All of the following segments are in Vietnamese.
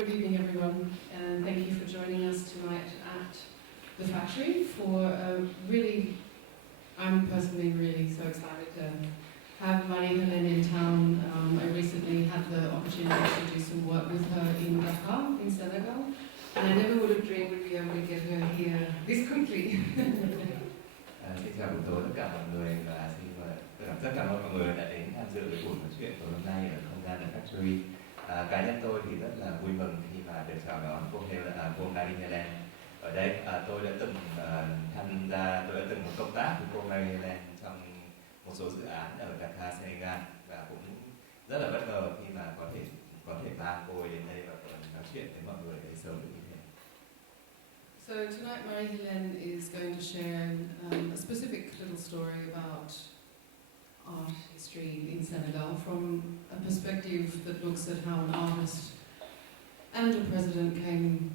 Good evening, everyone, and thank you for joining us tonight at the factory for I'm personally really so excited to have Marie Hélène in town. I recently had the opportunity to do some work with her in Dakar, in Senegal, and I never would have dreamed we'd be able to get her here this quickly. Xin chào buổi tối tất cả mọi người và rất cảm ơn mọi người đã đến tham dự buổi nói chuyện tối hôm nay ở không gian The Factory. Cá nhân tôi thì rất là vui mừng khi mà được chào đón cô Marie Hélène ở đây. Tôi đã từng tôi đã từng công tác với cô Marie Hélène trong một số dự án ở Dakar, Senegal và cũng rất là bất ngờ khi mà có thể mang cô ấy đến đây và nói chuyện với mọi người để sớm được như thế. So tonight Marie Hélène is going to share a specific little story about art history in Senegal from a perspective that looks at how an artist and a president came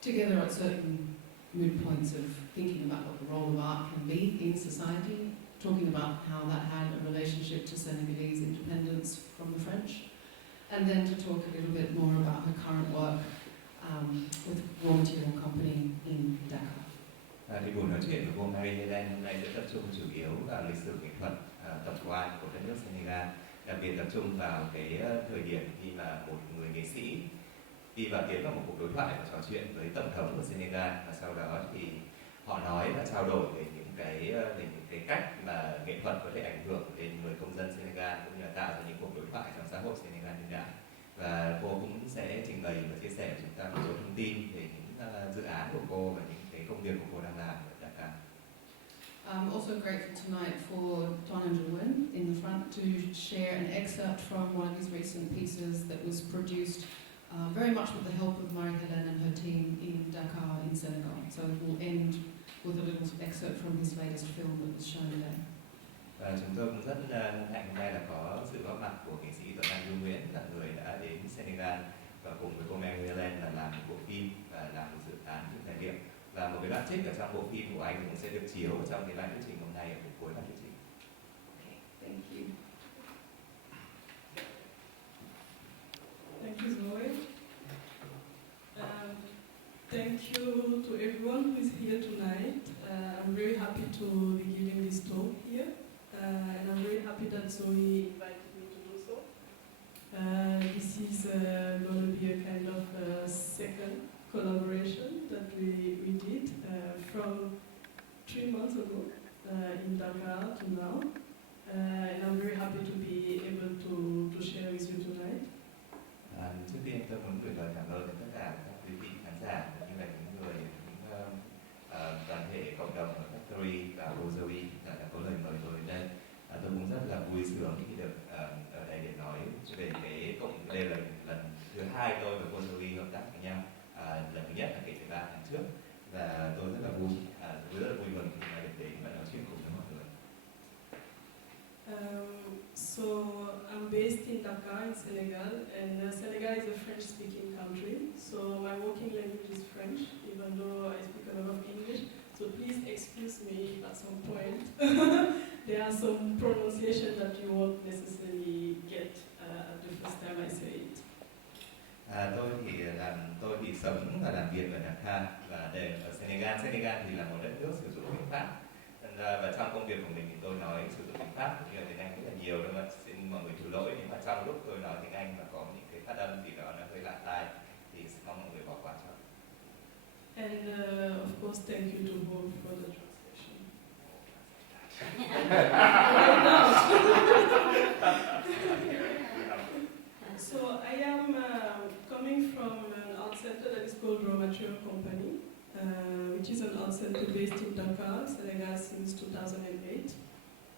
together at certain midpoints of thinking about what the role of art can be in society, talking about how that had a relationship to Senegalese independence from the French, and then to talk a little bit more about her current work with Raw Material Company in Dakar. Thì buổi nói chuyện của cô Marie Hélène hôm nay sẽ tập trung chủ yếu vào lịch sử nghệ thuật tập quán của đất nước Senegal, đặc biệt tập trung vào cái thời điểm khi mà một người nghệ sĩ tiến vào một cuộc đối thoại và trò chuyện với tổng thống của Senegal, và sau đó thì họ nói và trao đổi về những cái cách mà nghệ thuật có thể ảnh hưởng đến người công dân Senegal cũng như là tạo ra những cuộc đối thoại trong xã hội Senegal hiện đại. Và cô cũng sẽ trình bày và chia sẻ với chúng ta một số thông tin về những dự án của cô và những cái công việc của cô đang làm ở Dakar. I'm also grateful tonight for Tኢና in the front to share an excerpt from one of his recent pieces that was produced very much with the help of Marie Hélène and her team in Dakar in Senegal. So we'll end with a little excerpt from his latest film that was shown today. Và chúng tôi cũng rất hạnh hôm nay là có sự góp mặt của nghệ sĩ Tኢና là người đã đến Senegal và cùng với cô Marie Hélène là làm một bộ phim và làm một dự án phim tài liệu. Và một cái đoạn trích ở trong bộ phim của anh cũng sẽ được chiếu trong cái bài thuyết trình hôm nay ở cuối bài thuyết trình. Okay, thank you. Thank you, Zoe. Thank you to everyone who is here tonight. I'm very happy to be giving this talk here, and I'm very happy that Zoe invited me to do so. This is going to be a kind of second collaboration that we did from 3 months ago in Dakar to now, and I'm very happy to be able to share with you tonight. Trước tiên tôi muốn gửi lời cảm ơn đến tất cả các quý vị khán giả cũng như là những đoàn thể cộng đồng ở Factory và Zoe đã có lời mời tôi đến đây. Tôi cũng rất là vui sướng khi được ở đây để nói về đây là lần thứ hai tôi và cô Zoe hợp tác với nhau. Lần thứ nhất là kể từ 3 tháng trước, và tôi rất là vui mừng khi mà được đến và nói chuyện cùng với mọi người. So I'm based in Dakar in Senegal, and Senegal is a French-speaking country. So my working language is French, even though I speak a lot of English. So please excuse me if at some point there are some pronunciation that you won't necessarily get the first time I say it. Tôi thì sống và làm việc ở Dakar và ở Senegal. Senegal thì là một đất nước sử dụng tiếng Pháp. Và trong công việc của mình thì tôi nói sử dụng tiếng Pháp cũng như là tiếng Anh rất là nhiều, nhưng mà xin mọi người thứ lỗi nếu mà trong lúc tôi nói tiếng Anh mà có những cái phát âm thì nó hơi lạ tai thì xin mong mọi người bỏ qua cho. And of course, thank you to both for the translation. So I am coming from an art center that is called Raw Material Company, which is an art center based in Dakar, Senegal since 2008.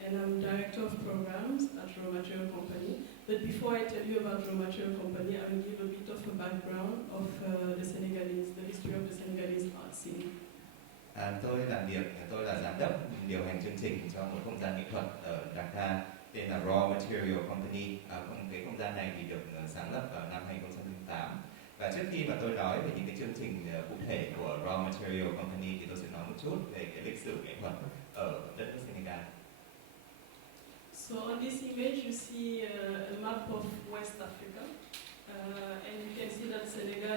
And I'm director of programs at Raw Material Company. But before I tell you about Raw Material Company, I will give a bit of a background of the history of the Senegalese art scene. Tôi là giám đốc điều hành chương trình cho một không gian nghệ thuật ở Dakar tên là Raw Material Company. Cái không gian này thì được sáng lập vào năm 2008. Và trước khi mà tôi nói về những cái chương trình cụ thể của Raw Material Company thì tôi sẽ nói một chút về cái lịch sử nghệ thuật ở đất nước Senegal. So on this image you see a map of West Africa, and you can see that Senegal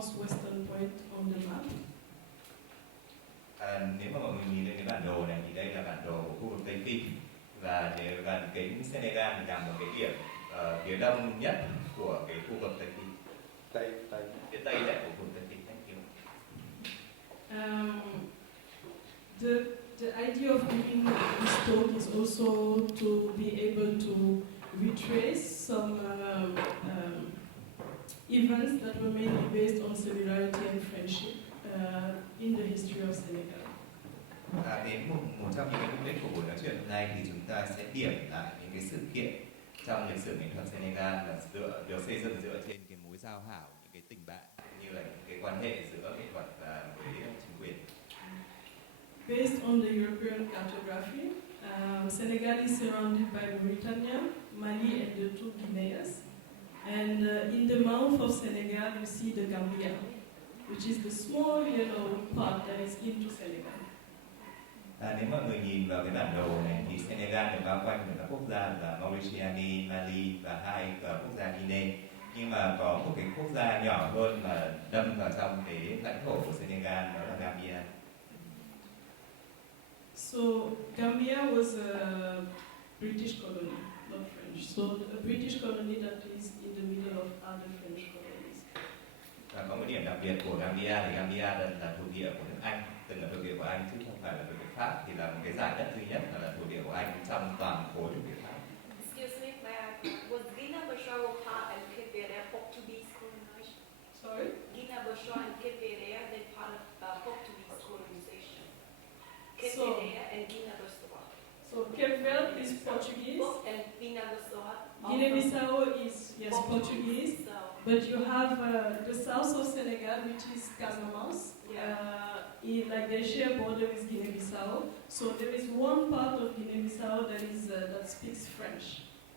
most western point on the map. Nếu mà mọi người nhìn lên cái bản đồ này thì đây là bản đồ của khu vực Tây Phi, và gần cái Senegal thì nằm ở cái điểm phía đông nhất của cái khu vực Tây Phi. Phía tây nhất của khu vực Tây Phi. The idea of giving this talk is also to be able to retrace some events that were mainly based on solidarity and friendship in the history of Senegal. Đến một trong những mục đích của buổi nói chuyện hôm nay thì chúng ta sẽ điểm lại những cái sự kiện trong lịch sử nghệ thuật Senegal là được xây dựng dựa trên cái mối giao hảo, những cái tình bạn như là những cái quan hệ giữa nghệ thuật và với chính quyền. Based on the European cartography, Senegal is surrounded by Mauritania, Mali, and the two Guineas. And in the mouth of Senegal, you see the Gambia, which is the small yellow part that is into Senegal. Nếu mọi người nhìn vào cái bản đồ này thì Senegal được bao quanh bởi các quốc gia là Mauritania, Mali và hai quốc gia Guinea. Nhưng mà có một cái quốc gia nhỏ hơn mà đâm vào trong cái lãnh thổ của Senegal, đó là Gambia. So Gambia was a British colony, not French. So a British colony that is in the middle of other French colonies. Và có một điểm đặc biệt của Gambia thì Gambia là thuộc địa của nước Anh, từng là thuộc địa của Anh chứ không phải là thuộc địa Pháp, thì là một cái giải đất duy nhất là thuộc địa của Anh trong toàn khối thuộc địa Pháp. Excuse me, was Guinea-Bissau part and Cape Verde Portuguese colonization? Sorry? Guinea-Bissau and Cape Verde, they part of Portuguese colonization. Cape So- Verde and Guinea-Bissau. So Cape Verde is Portuguese. And Guinea-Bissau. Guinea-Bissau is, yes, Portuguese. So, But you have the south of Senegal, which is Casamance. Like they share border with Guinea-Bissau. So there is one part of Guinea-Bissau that speaks French.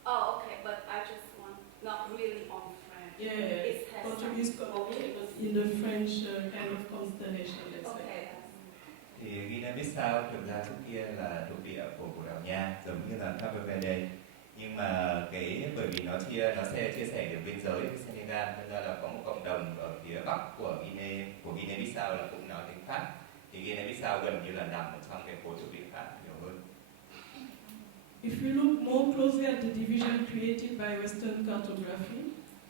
oh, okay, but I just want, not really on French. Yeah, It has Portuguese some- colony okay, in the French kind of constellation, let's say. okay. Thì Guinea-Bissau thực ra trước kia là thuộc địa của đảo Nha, giống như là Cape Verde. Nhưng mà bởi vì nó chia sẻ điểm biên giới với Senegal, nên ra là có một cộng đồng ở phía bắc của Guinea-Bissau là cũng nói tiếng Pháp. Thì Guinea-Bissau gần như là nằm ở trong cái khối thuộc địa Pháp nhiều hơn. If we look more closely at the division created by Western cartography,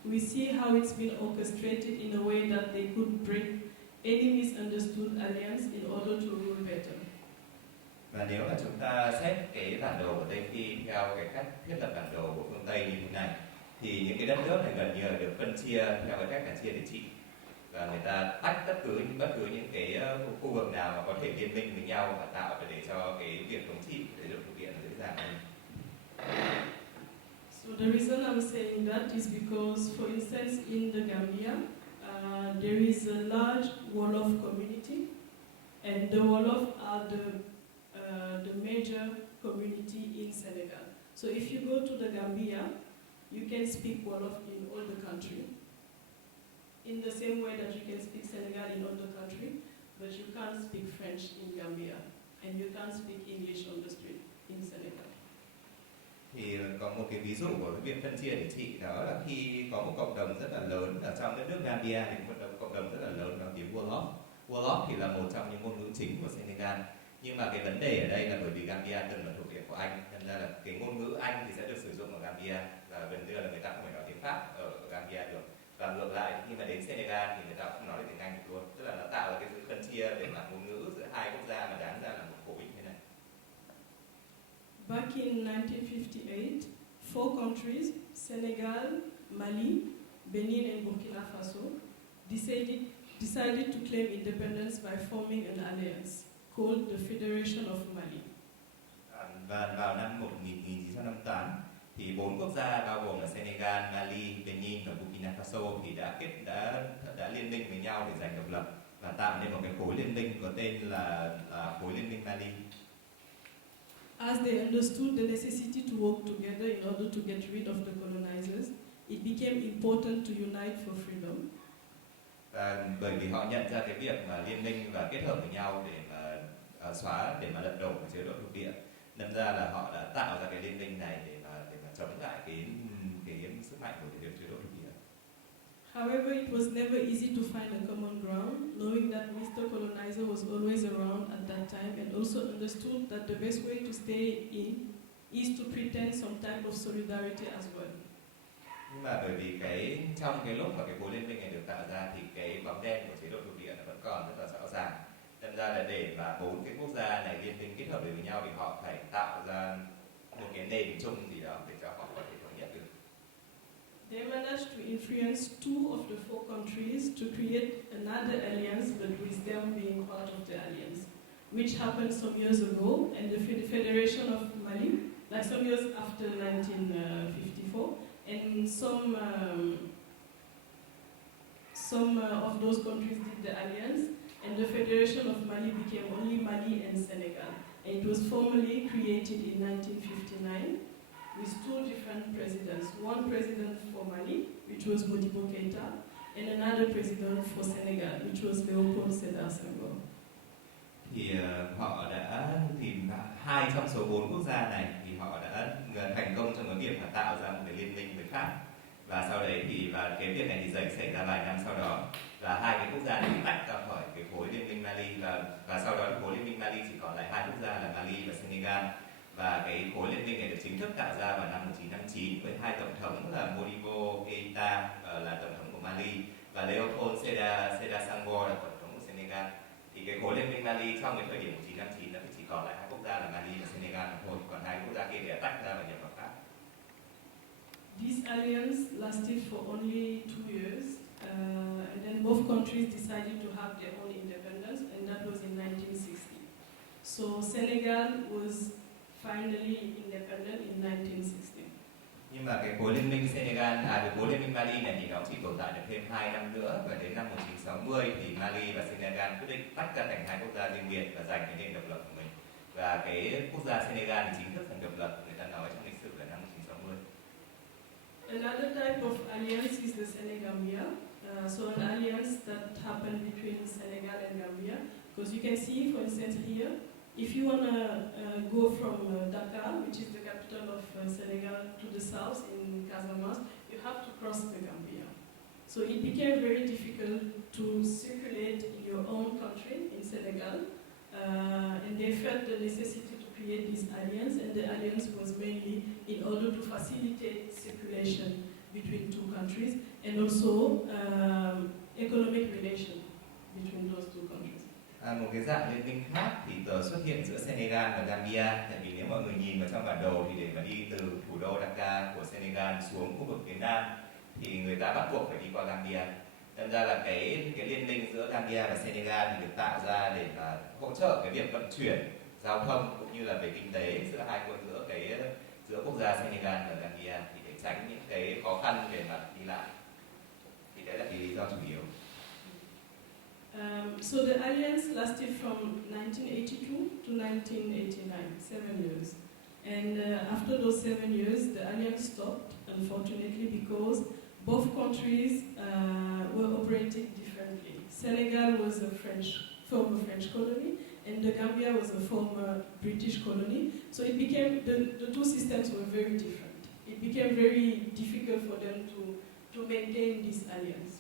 we see how it's been orchestrated in a way that they could break any misunderstood alliance in order to rule better. Và nếu mà chúng ta xét cái bản đồ của Tây Phi theo cái cách thiết lập bản đồ của phương Tây như thế này, thì những cái đất nước này gần như là được phân chia theo cái cách là chia để trị, và người ta tách bất cứ những cái khu vực nào mà có thể liên minh với nhau và tạo để cho cái việc thống trị để được thực hiện dễ dàng hơn. So the reason I'm saying that is because, for instance, in the Gambia, there is a large Wolof community, and the Wolof are the major community in Senegal. So if you go to the Gambia, you can speak Wolof in all the country, in the same way that you can speak Senegal in all the country, but you can't speak French in Gambia, and you can't speak English on the street in Senegal. Thì có một cái ví dụ của cái việc phân chia để trị, đó là khi có một cộng đồng rất là lớn ở trong đất nước Gambia thì có một cộng đồng rất là lớn nói tiếng Wolof. Wolof thì là một trong những ngôn ngữ chính của Senegal. Nhưng mà cái vấn đề ở đây là bởi vì Gambia từng là thuộc địa của Anh, nên ra là cái ngôn ngữ Anh thì sẽ được sử dụng ở Gambia, và gần như là người ta không phải nói tiếng Pháp ở Gambia được. Và ngược lại, khi mà đến Senegal thì người ta không nói được tiếng Anh được luôn. Tức là nó tạo ra cái sự phân chia về mặt ngôn ngữ giữa hai quốc gia mà đáng ra là một khối như thế này. Back in 1958, 4 countries, Senegal, Mali, Benin and Burkina Faso, decided to claim independence by forming an alliance called the Federation of Mali. Và vào năm 1958 thì 4 quốc gia bao gồm là Senegal, Mali, Benin và Burkina Faso thì đã liên minh với nhau để giành độc lập và tạo nên một cái khối liên minh có tên là khối liên minh Mali. As they understood the necessity to work together in order to get rid of the colonizers, it became important to unite for freedom. Và bởi vì họ nhận ra cái việc mà liên minh và kết hợp với nhau để mà để mà lật đổ cái chế độ thuộc địa, nên ra là họ đã tạo ra cái liên minh này để mà chống lại cái sức mạnh của chế độ thuộc địa. However, it was never easy to find a common ground, knowing that Mr. Colonizer was always around at that time and also understood that the best way to stay in is to pretend some type of solidarity as well. Nhưng mà bởi vì trong cái lúc mà cái khối liên minh này được tạo ra thì cái bóng đen của chế độ thuộc địa nó vẫn còn rất là rõ ràng. Nên ra là để mà 4 cái quốc gia này liên minh kết hợp với nhau thì họ phải tạo ra một cái nền chung gì đó để cho họ có thể thống nhất được. They managed to influence 2 of the 4 countries to create another alliance, but with them being part of the alliance, which happened some years ago, and the Federation of Mali, like some years after 1954, and some of those countries did the alliance, and the Federation of Mali became only Mali and Senegal. And it was formally created in 1959 with 2 different presidents. One president for Mali, which was Modibo Keïta, and another president for Senegal, which was Leopold Sedar Senghor. Thì họ đã tìm 2 trong số 4 quốc gia này thì họ đã thành công trong cái việc mà tạo ra một cái liên minh với Pháp. Và sau đấy thì cái việc này thì xảy ra vài năm sau đó, và 2 cái quốc gia này bị tách ra khỏi cái khối liên minh Mali, và sau đó khối liên minh Mali chỉ còn lại 2 quốc gia là Mali và Senegal. Và cái khối liên minh này được chính thức tạo ra vào năm 1959 với 2 tổng thống là Modibo Keïta là tổng thống của Mali và Leopold Sedar Senghor là tổng thống của Senegal. Thì cái khối liên minh Mali trong cái thời điểm 1959 nó chỉ còn lại 2 quốc gia là Mali và Senegal thôi, còn 2 quốc gia kia đã tách ra và nhập vào Pháp. This alliance lasted for only 2 years, and then both countries decided to have their own independence, and that was in 1960. So Senegal was finally independent in 1960. Nhưng mà cái khối liên minh cái khối liên minh Mali này thì nó chỉ tồn tại được thêm 2 năm nữa, và đến năm 1960 thì Mali và Senegal quyết định tách ra thành 2 quốc gia riêng biệt và giành cái nền độc lập của mình. Và cái quốc gia Senegal thì chính thức thành độc lập, người ta nói trong lịch sử là năm 1960. Another type of alliance is the Senegambia. So an alliance that happened between Senegal and Gambia. Because you can see, for instance, here, if you want to go from Dakar, which is the capital of Senegal, to the south in Casamance, you have to cross the Gambia. So it became very difficult to circulate in your own country, in Senegal, and they felt the necessity to create this alliance, and the alliance was mainly in order to facilitate circulation between 2 countries, and also economic relation between those 2 countries. Một cái dạng liên minh khác thì xuất hiện giữa Senegal và Gambia. Tại vì nếu mọi người nhìn vào trong bản đồ thì để mà đi từ thủ đô Dakar của Senegal xuống khu vực phía Nam thì người ta bắt buộc phải đi qua Gambia. Nên ra là cái liên minh giữa Gambia và Senegal thì được tạo ra để mà hỗ trợ cái việc vận chuyển giao thông cũng như là về kinh tế giữa quốc gia Senegal và Gambia, thì để tránh những cái khó khăn về mặt đi lại. Thì đấy là cái lý do chủ yếu. So the alliance lasted from 1982 to 1989, 7 years. And after those 7 years, the alliance stopped, unfortunately, because both countries were operating differently. Senegal was a former French colony, and the Gambia was a former British colony. So it became, the 2 systems were very different. It became very difficult for them to maintain this alliance.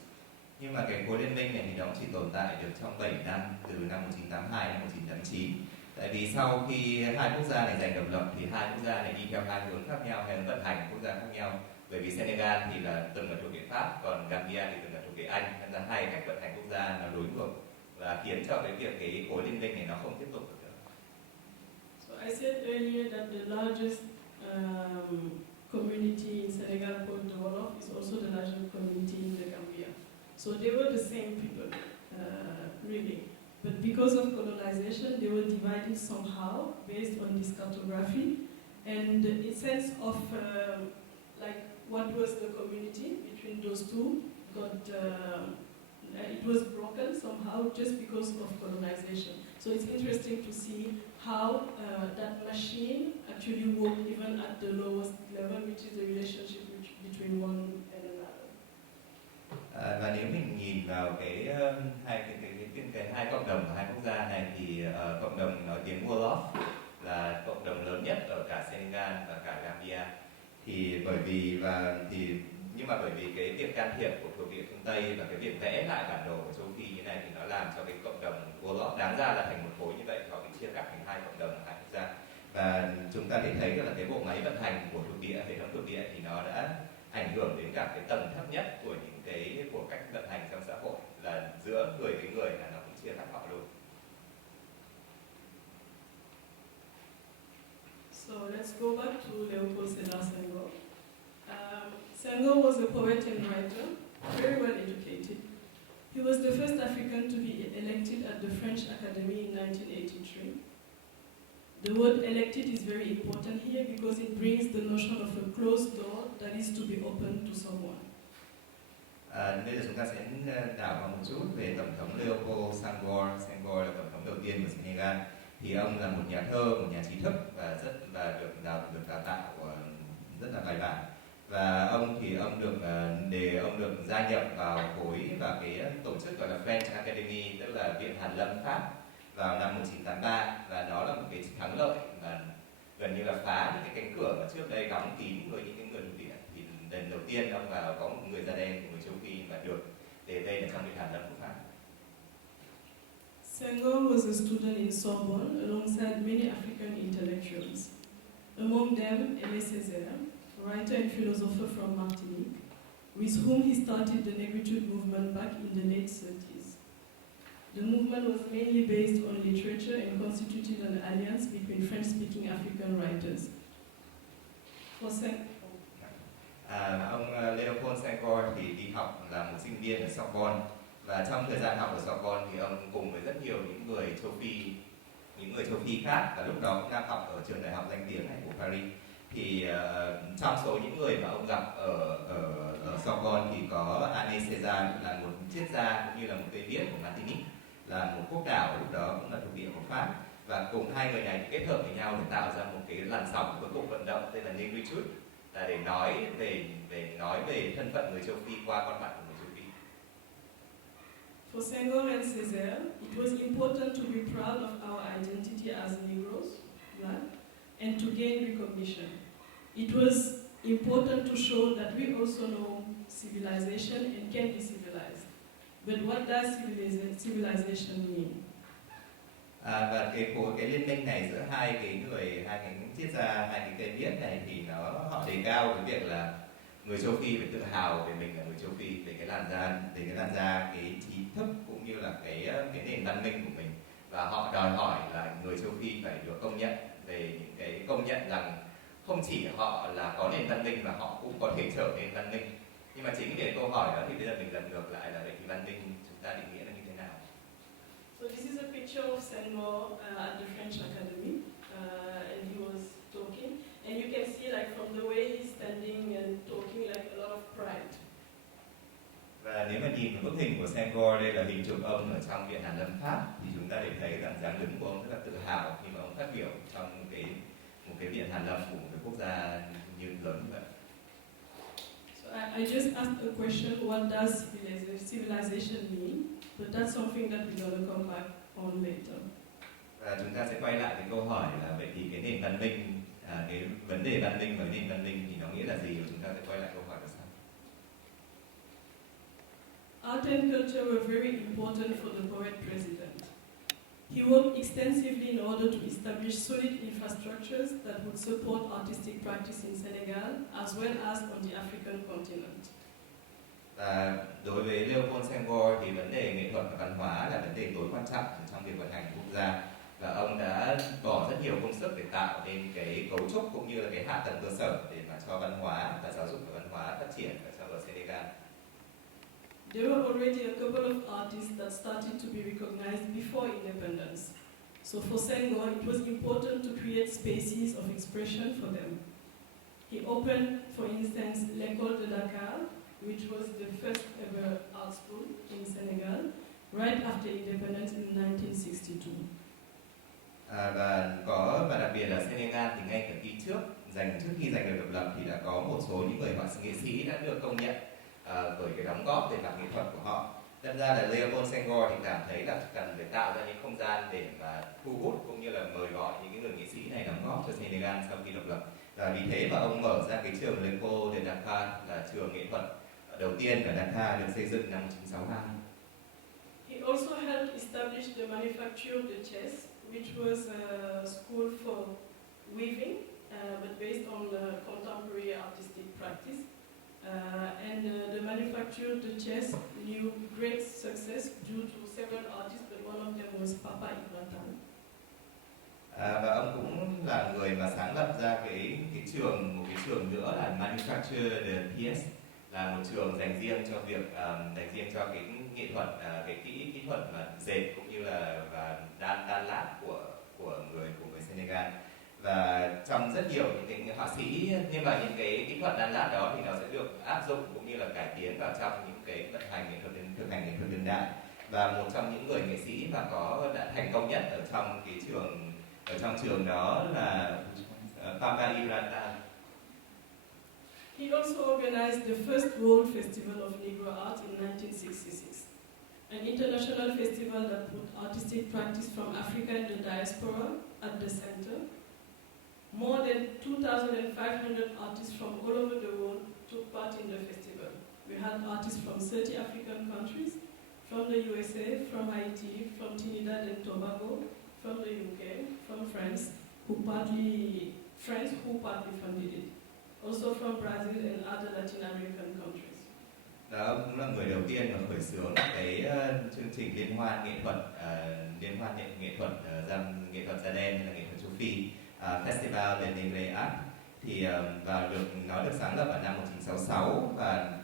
Nhưng mà cái khối liên minh này thì nó chỉ tồn tại được trong 7 năm, từ năm 1982 đến 1989. Tại vì sau khi 2 quốc gia này giành độc lập thì 2 quốc gia này đi theo 2 hướng khác nhau, hay vận hành quốc gia khác nhau. Bởi vì Senegal thì là từng là thuộc địa Pháp, còn Gambia thì từng là thuộc địa Anh, nên là 2 cách vận hành quốc gia nó đối ngược và khiến cho cái khối liên minh này nó không tiếp tục được nữa. So I said earlier that the largest community in Senegal called the Wolof is also the largest community in the Gambia. So they were the same people, really. But because of colonization, they were divided somehow based on this cartography. And in sense of like what was the community between those 2 it was broken somehow just because of colonization. So it's interesting to see how that machine actually worked even at the lowest level, which is the relationship between one and another. Và nếu mình nhìn vào hai cộng đồng của 2 quốc gia này thì cộng đồng nói tiếng Wolof là cộng đồng lớn nhất ở cả Senegal và cả Gambia. Thì bởi vì nhưng mà bởi vì cái việc can thiệp của thuộc địa phương Tây và cái việc vẽ lại bản đồ của châu Phi như này thì nó làm cho cái cộng đồng Wolof đáng ra là thành một khối như vậy, họ bị chia cắt thành hai cộng đồng, hai quốc gia. Và chúng ta thể thấy là cái bộ máy vận hành của thuộc địa, hệ thống thuộc địa thì nó đã ảnh hưởng đến cả cái tầng thấp nhất của những cái của cách vận hành trong xã hội, là giữa người với người là nó cũng chia cắt họ luôn. So let's go back to Leopold Sedar Senghor. Senghor was a poet and writer, very well educated. He was the first African to be elected at the French Academy in 1983. The word elected is very important here because it brings the notion of a closed door that is to be opened to someone. Bây giờ chúng ta sẽ đảo vào một chút về Tổng thống Leopold Senghor. Senghor là Tổng thống đầu tiên của Senegal. Thì ông là một nhà thơ, một nhà trí thức và được đào tạo rất là bài bản. Và ông được gia nhập vào cái tổ chức gọi là French Academy, tức là Viện Hàn Lâm Pháp, vào năm 1983, và nó là một cái thắng lợi mà gần như là phá những cái cánh cửa mà trước đây đóng kín với những cái người thuộc địa. Thì lần đầu tiên ông vào có một người da đen, một người châu Phi mà được đề tên ở trong Viện Hàn Lâm của Pháp. Senghor was a student in Sorbonne alongside many African intellectuals. Among them, Aimé Césaire, writer and philosopher from Martinique, with whom he started the negritude movement back in the late 30s. The movement was mainly based on literature and constituted an alliance between French-speaking African writers. Ông Leopold Sedar thì đi học là một sinh viên ở Sorbonne, và trong thời gian học ở Sorbonne thì ông cùng với rất nhiều những người châu Phi khác, và lúc đó cũng đang học ở trường đại học danh tiếng này của Paris. Thì trong số những người mà ông gặp ở Sorbonne thì có Aimé Césaire, là một triết gia cũng như là một cây viết của Martinique, là một quốc đảo lúc đó cũng là thuộc địa của Pháp. Và cùng hai người này kết hợp với nhau để tạo ra một cái làn sóng của cuộc vận động tên là negritude, là để nói về thân phận người châu Phi qua con mắt của người châu Phi. For Senghor and Césaire, it was important to be proud of our identity as Negroes, black, and to gain recognition. It was important to show that we also know civilization and can be civilized. But what does civilization mean? Và cái liên minh này giữa hai cái triết gia, hai cái cây viết này thì họ đề cao cái việc là người châu Phi phải tự hào về mình là người châu Phi, về cái làn da, cái trí thức cũng như là cái nền văn minh của mình, và họ đòi hỏi là người châu Phi phải được công nhận về những cái công nhận rằng không chỉ họ là có nền văn minh mà họ cũng có thể trở nên văn minh. Nhưng mà chính về câu hỏi đó thì bây giờ mình lật ngược lại là vậy thì văn minh chúng ta định nghĩa là như thế nào? So this is a picture of Senghor at the French Academy, and he was talking, and you can see like from the way he's standing and talking like a lot of pride. Và nếu mà nhìn vào bức hình của Senghor, đây là hình chụp ông ở trong Viện Hàn Lâm Pháp, thì chúng ta để thấy rằng dáng đứng của ông rất là tự hào khi mà ông phát biểu trong một cái Viện Hàn Lâm của một cái quốc gia như lớn như vậy. So I just asked a question: what does civilization mean? But that's something that we're gonna come back on later. Và chúng ta sẽ quay lại cái câu hỏi là vậy thì cái nền văn minh, cái vấn đề văn minh và nền văn minh thì nó nghĩa là gì, và chúng ta sẽ quay lại câu hỏi đó sau. Art and culture were very important for the poet president. He worked extensively in order to establish solid infrastructures that would support artistic practice in Senegal as well as on the African continent. Và đối với Leopold Senghor thì vấn đề nghệ thuật và văn hóa là vấn đề tối quan trọng trong việc vận hành quốc gia, và ông đã bỏ rất nhiều công sức để tạo nên cái cấu trúc cũng như là cái hạ tầng cơ sở để mà cho văn hóa và giáo dục và văn hóa phát triển ở Senegal. There were already a couple of artists that started to be recognized before independence. So for Senghor, it was important to create spaces of expression for them. He opened, for instance, Leopold Sedar Senghor, which was the first ever art school in Senegal, right after independence in 1962. Và đặc biệt là Senegal thì ngay cả trước khi giành được độc lập thì đã có một số những người họa nghệ sĩ đã được công nhận bởi cái đóng góp về mặt nghệ thuật của họ. Đâm ra là Leopold Senghor thì cảm thấy là cần phải tạo ra những không gian để mà thu hút cũng như là mời gọi những cái người nghệ sĩ này đóng góp cho Senegal sau khi độc lập. Và vì thế mà ông mở ra cái trường Leopold Sedar Senghor là trường nghệ thuật đầu tiên ở Dhaka, được xây dựng năm 1962. He also helped establish the manufacture of the chess, which was a school for weaving, but based on contemporary artistic practice. The manufacture of the chess knew great success due to several artists, but one of them was Papa Ibratan. Và ông cũng là người mà sáng lập ra một cái trường nữa là Manufacture de Pièces, là một trường dành riêng cho cái nghệ thuật, cái kỹ thuật mà dệt cũng như là và đan lát của người Senegal. Và trong rất nhiều những cái họa sĩ, nhưng mà những cái kỹ thuật đan lát đó thì nó sẽ được áp dụng cũng như là cải tiến vào trong những cái thực hành nghệ thuật đương đại. Và một trong những người nghệ sĩ mà đã thành công nhất ở trong trường đó là Papa Ibratan. He also organized the first World Festival of Negro Art in 1966, an international festival that put artistic practice from Africa and the diaspora at the center. More than 2,500 artists from all over the world took part in the festival. We had artists from 30 African countries, from the USA, from Haiti, from Trinidad and Tobago, from the UK, from France, who partly funded it. Also from Brazil and other Latin American countries. Đó, ông cũng là người đầu tiên mà khởi xướng cái chương trình liên hoan nghệ thuật da đen hay là nghệ thuật châu Phi, Festival de Negre Art, thì nó được sáng lập vào năm 1966 và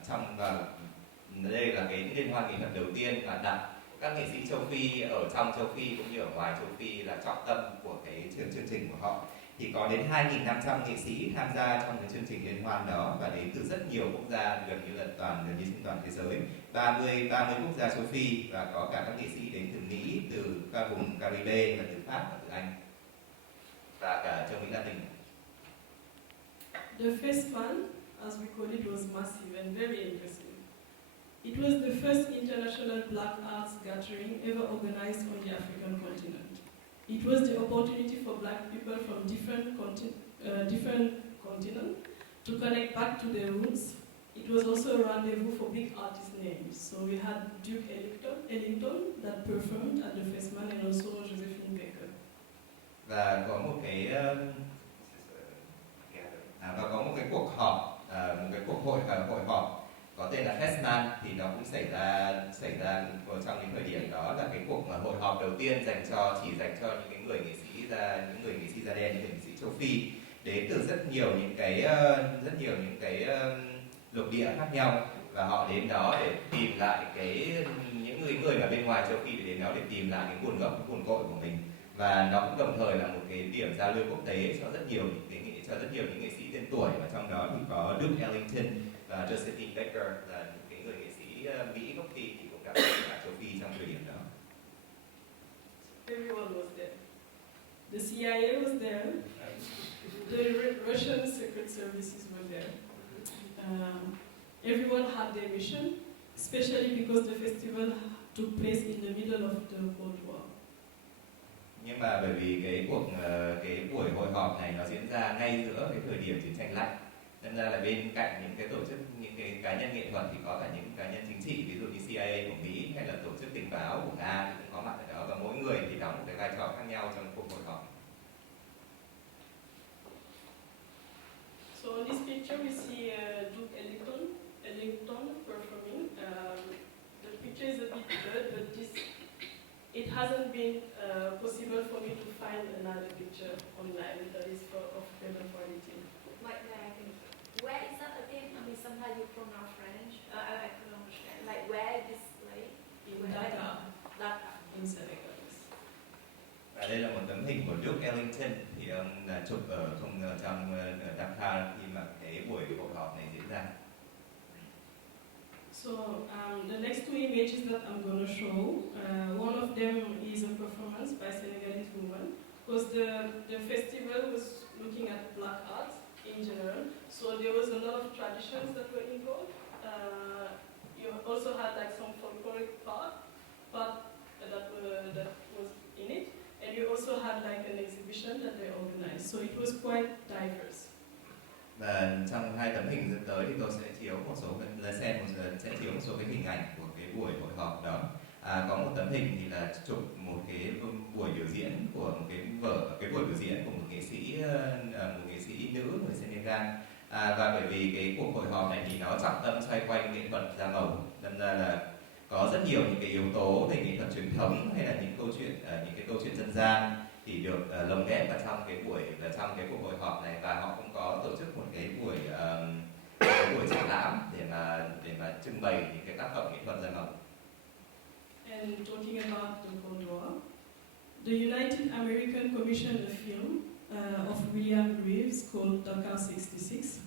đây là cái liên hoan nghệ thuật đầu tiên mà đặt các nghệ sĩ châu Phi ở trong châu Phi cũng như ở ngoài châu Phi là trọng tâm của cái chương trình của họ. Thì có đến 2.500 nghệ sĩ tham gia trong cái chương trình liên hoan đó và đến từ rất nhiều quốc gia, gần như trên toàn thế giới, 30 quốc gia châu Phi, và có cả các nghệ sĩ đến từ Mỹ, từ các vùng Caribe, và từ Pháp và từ Anh và cả châu Mỹ Latin. The festival, as we call it, was massive and very impressive. It was the first international black arts gathering ever organized on the African continent. It was the opportunity for black people from different continents to connect back to their roots. It was also a rendezvous for big artist names. So we had Duke Ellington that performed at the festival, and also Josephine Baker. Và có một cái cuộc họp, một cái cuộc hội họp có tên là Festman, thì nó cũng xảy ra trong những thời điểm đó, là cái cuộc hội họp đầu tiên dành cho những người nghệ sĩ da đen, những người nghệ sĩ châu Phi đến từ rất nhiều những cái lục địa khác nhau, và họ đến đó để tìm lại những người mà bên ngoài châu Phi để đến đó để tìm lại cái nguồn gốc, cái nguồn cội của mình. Và nó cũng đồng thời là một cái điểm giao lưu quốc tế cho rất nhiều những nghệ sĩ tên tuổi, và trong đó thì có Duke Ellington và Josephine Baker là những cái người nghệ sĩ Mỹ gốc Phi thì cũng đã ở cả châu Phi trong thời điểm đó. Everyone was there. The CIA was there. The Russian secret services were there. Everyone had their mission, especially because the festival took place in the middle of the Cold War. Nhưng mà bởi vì cái buổi hội họp này nó diễn ra ngay giữa cái thời điểm chiến tranh lạnh, nên ra là bên cạnh những cái tổ chức, những cái cá nhân nghệ thuật thì có cả những cá nhân chính trị, ví dụ như CIA của Mỹ hay là tổ chức tình báo của Nga thì cũng có mặt ở đó, và mỗi người thì đóng một cái vai trò khác nhau trong cuộc hội họp. So in this picture we see Duke Ellington performing. The picture is a bit blurred, but it hasn't been possible for me to find another picture online that is of better quality. Like that. Where is that again? I mean, somehow you pronounce French. I couldn't understand. Like where is this place? In Dhaka, in Senegal. Và đây là một tấm hình của Duke Ellington, thì ông là chụp ở trong Dhaka khi mà cái buổi hội họp này diễn ra. So the next two images that I'm going to show, one of them is a performance by Senegalese women, because the festival was looking at black art in general, so there was a lot of traditions that were involved. You also had like some folkloric part that was in it, and you also had like an exhibition that they organized, so it was quite diverse. Và trong 2 tấm hình dẫn tới thì tôi sẽ chiếu một số cái hình ảnh của cái buổi hội họp đó. Có một tấm hình thì là chụp một cái buổi biểu diễn của một cái buổi biểu diễn của một nghệ sĩ nữ người Senegal. Và bởi vì cái cuộc hội họp này thì nó trọng tâm xoay quanh nghệ thuật da màu, đâm ra là có rất nhiều những cái yếu tố về nghệ thuật truyền thống hay là những cái câu chuyện dân gian thì được lồng ghép vào trong cái cuộc hội họp này, và họ cũng có tổ chức một cái buổi triển lãm để mà trưng bày những cái tác phẩm nghệ thuật da màu. And talking about the Cold War, the United American commissioned a film of William Reeves called Dakar 66,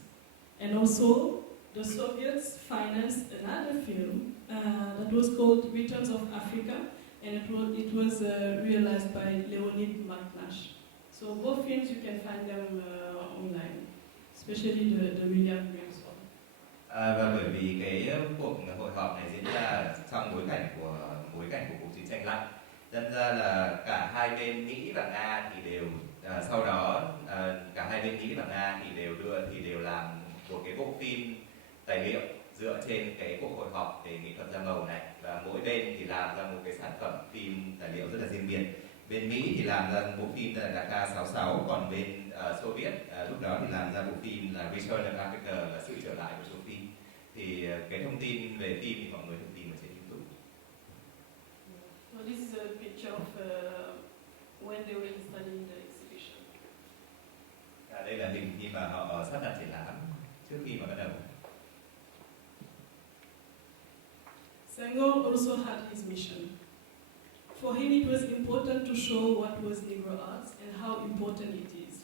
and also the Soviets financed another film that was called Returns of Africa, and it was realized by Leonid Maknash. So both films you can find them online, especially the William Reeves one. Và bởi vì cái cuộc hội họp này diễn ra trong bối cảnh của cuộc chiến tranh lạnh, nên ra là cả hai bên Mỹ và Nga thì đều sau đó cả hai bên Mỹ và Nga thì đều làm một cái bộ phim tài liệu dựa trên cái cuộc hội họp về nghệ thuật da màu này, và mỗi bên thì làm ra một cái sản phẩm phim tài liệu rất là riêng biệt. Bên Mỹ thì làm ra bộ phim là Dakar 66, còn bên Xô Viết lúc đó thì làm ra bộ phim là Return of Africa, là sự trở lại của Châu Phi. Thì cái thông tin về phim thì mọi người thông tin ở trên YouTube. Well, this is a picture of when they were installing the exhibition. Đây là hình khi mà họ sắp đặt triển lãm trước khi mà bắt đầu. Senghor also had his mission. For him, it was important to show what was Negro art and how important it is.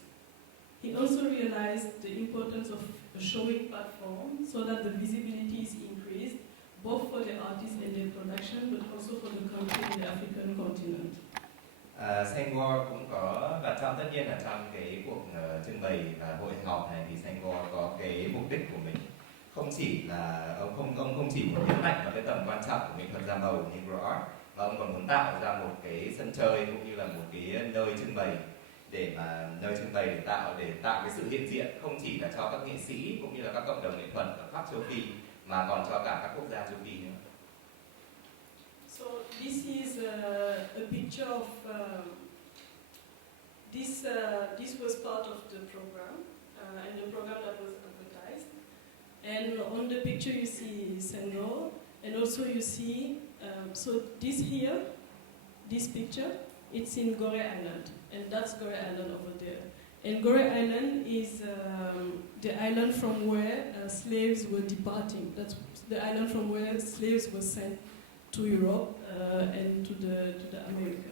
He also realized the importance of a showing platform so that the visibility is increased, both for the artists and their production, but also for the country and the African continent. Senghor cũng có, và tất nhiên là trong cái cuộc trưng bày và hội họp này thì Senghor có cái mục đích của mình. Không chỉ là ông không chỉ muốn nhấn mạnh vào cái tầm quan trọng của nghệ thuật da màu Negro art, mà ông còn muốn tạo ra một cái sân chơi cũng như là một cái nơi trưng bày để tạo cái sự hiện diện không chỉ là cho các nghệ sĩ cũng như là các cộng đồng nghệ thuật ở khắp châu Phi, mà còn cho cả các quốc gia châu Phi nữa. So this is a picture of this was part of the program and the program that was advertised. And on the picture you see Senghor, and also you see so this picture, it's in Gorée Island, and that's Gorée Island over there. And Gorée Island is the island from where slaves were departing. That's the island from where slaves were sent to Europe and to the America.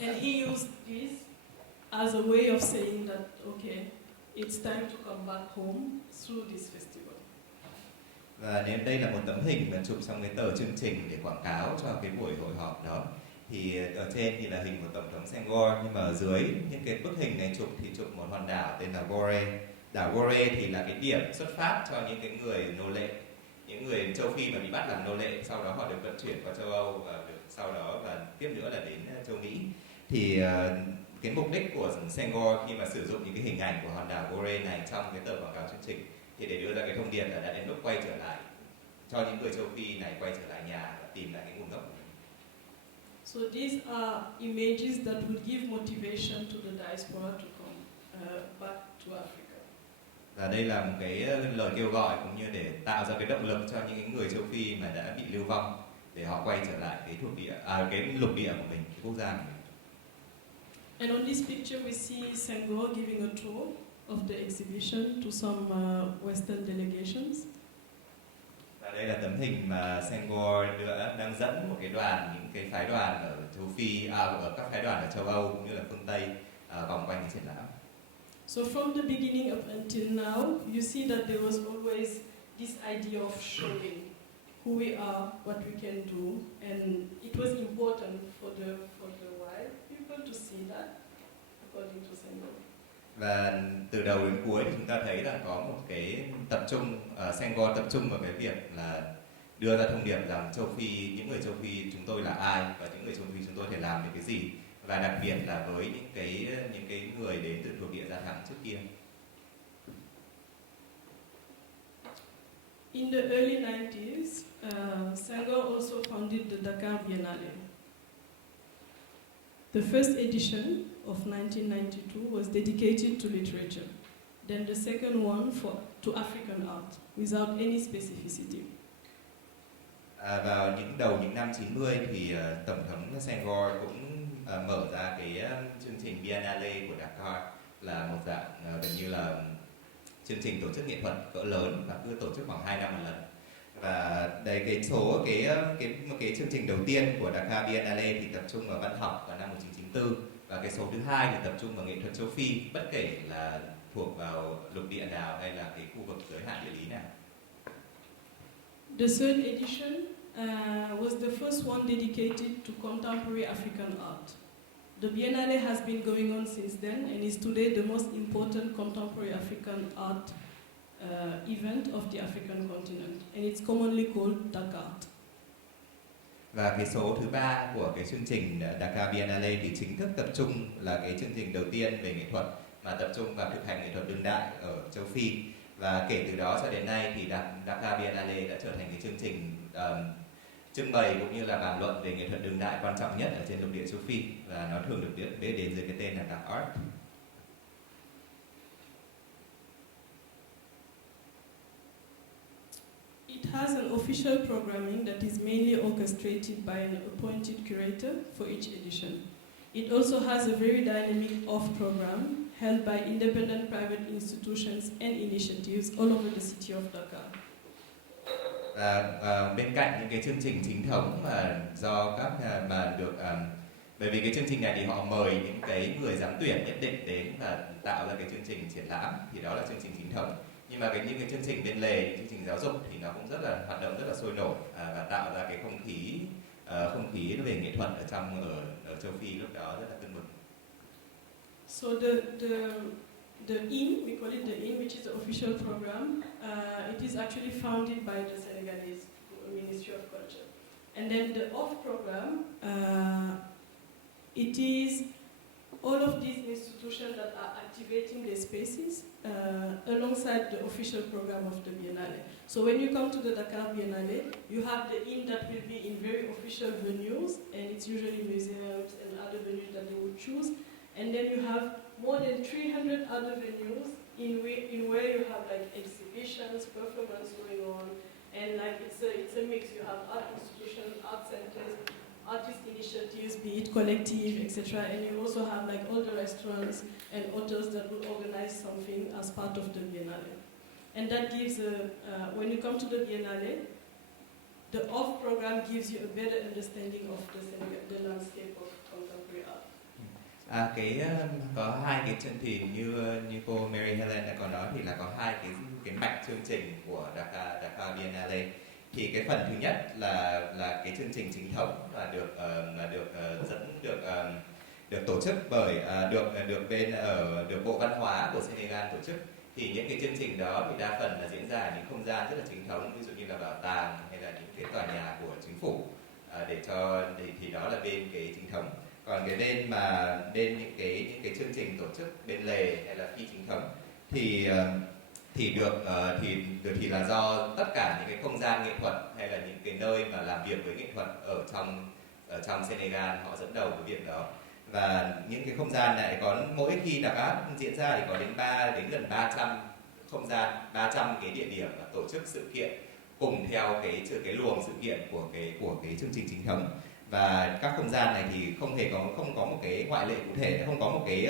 And he used this as a way of saying that, okay, it's time to come back home through this festival. Và nếu đây là một tấm hình mà chụp trong cái tờ chương trình để quảng cáo cho cái buổi hội họp đó, thì ở trên thì là hình của Tổng thống Senghor, nhưng mà ở dưới những cái bức hình này thì chụp một hòn đảo tên là Gorée. Đảo Gorée thì là cái điểm xuất phát cho những cái người nô lệ, những người châu Phi mà bị bắt làm nô lệ, sau đó họ được vận chuyển qua châu Âu và tiếp nữa là đến châu Mỹ. Thì cái mục đích của Senghor khi mà sử dụng những cái hình ảnh của hòn đảo Gorée này trong cái tờ quảng cáo chương trình thì để đưa ra cái thông điệp là đã đến lúc quay trở lại, cho những người châu Phi này quay trở lại nhà và tìm lại cái nguồn gốc của mình. So these are images that would give motivation to the diaspora to come back to Africa. Và đây là một cái lời kêu gọi cũng như để tạo ra cái động lực cho những người châu Phi mà đã bị lưu vong để họ quay trở lại cái cái lục địa của mình, cái quốc gia của mình. And on this picture we see Senghor giving a tour of the exhibition to some Western delegations. Và đây là tấm hình mà Senghor đang dẫn một cái đoàn, những cái phái đoàn ở châu Phi, ở các phái đoàn ở châu Âu cũng như là phương Tây vòng quanh cái triển lãm. So from the beginning up until now, you see that there was always this idea of showing who we are, what we can do, and it was important for the white people to see that, according to Senghor. Và từ đầu đến cuối thì chúng ta thấy là có một cái Senghor tập trung vào cái việc là đưa ra thông điệp rằng châu Phi, những người châu Phi chúng tôi là ai và những người châu Phi chúng tôi thể làm được cái gì, và đặc biệt là với những cái người đến từ thuộc địa Da Thẳng trước kia. In the early 90s, Senghor also founded the Dakar Biennale. The first edition of 1992 was dedicated to literature, then the second one to African art, without any specificity. Vào đầu những năm 90 thì Tổng thống Senghor cũng mở ra cái chương trình Biennale của Dakar, là một dạng gần như là chương trình tổ chức nghệ thuật cỡ lớn và cứ tổ chức khoảng 2 năm một lần. Và đây cái chương trình đầu tiên của Dakar Biennale thì tập trung vào văn học vào năm 1994, và cái số thứ hai thì tập trung vào nghệ thuật châu Phi, bất kể là thuộc vào lục địa nào hay là cái khu vực giới hạn địa lý nào. The third edition was the first one dedicated to contemporary African art. The Biennale has been going on since then and is today the most important contemporary African art event of the African continent, and it's commonly called Dakar. Và cái số thứ ba của cái chương trình Dakar Biennale thì chính thức tập trung là cái chương trình đầu tiên về nghệ thuật mà tập trung vào thực hành nghệ thuật đương đại ở châu Phi. Và kể từ đó cho đến nay thì Dakar Biennale đã trở thành cái chương trình trưng bày cũng như là bàn luận về nghệ thuật đương đại quan trọng nhất ở trên lục địa châu Phi, và nó thường được biết đến dưới cái tên là Dark Art. It has an official programming that is mainly orchestrated by an appointed curator for each edition. It also has a very dynamic off-program held by independent private institutions and initiatives all over the city of Dakar. Bên cạnh những cái chương trình chính thống mà do các bởi vì cái chương trình này thì họ mời những cái người giám tuyển nhất định đến và tạo ra cái chương trình triển lãm, thì đó là chương trình chính thống. Nhưng mà những cái chương trình bên lề, những chương trình giáo dục thì nó cũng rất là hoạt động rất là sôi nổi và tạo ra cái không khí về nghệ thuật ở châu Phi lúc đó rất là tưng bừng. So the IN, we call it the IN, which is the official program. It is actually founded by the Senegalese Ministry of Culture. And then the off program, it is all of these institutions that are activating their spaces alongside the official program of the Biennale. So when you come to the Dakar Biennale, you have the IN that will be in very official venues, and it's usually museums and other venues that they would choose. And then you have more than 300 other venues in where you have like exhibitions, performance going on, and like it's a mix. You have art institutions, art centers, artist initiatives, be it collective, etc. And you also have like all the restaurants and hotels that will organize something as part of the Biennale. And that gives when you come to the Biennale, the off program gives you a better understanding of the landscape of contemporary art. Có hai cái chương trình như cô Marie Hélène đã có nói, thì là có hai cái mạch chương trình của Dakar Biennale. Thì cái phần thứ nhất là cái chương trình chính thống và được tổ chức bởi được Bộ Văn hóa của Senegal tổ chức. Thì những cái chương trình đó thì đa phần là diễn ra ở những không gian rất là chính thống, ví dụ như là bảo tàng hay là những cái tòa nhà của chính phủ, thì đó là bên cái chính thống. Còn cái bên những cái chương trình tổ chức bên lề hay là phi chính thống thì là do tất cả những cái không gian nghệ thuật hay là những cái nơi mà làm việc với nghệ thuật ở trong Senegal họ dẫn đầu cái việc đó. Và những cái không gian này mỗi khi Dakar diễn ra thì có đến gần 300 không gian, 300 cái địa điểm tổ chức sự kiện cùng theo cái luồng sự kiện của cái chương trình chính thống. Và các không gian này thì không có một cái ngoại lệ cụ thể, không có một cái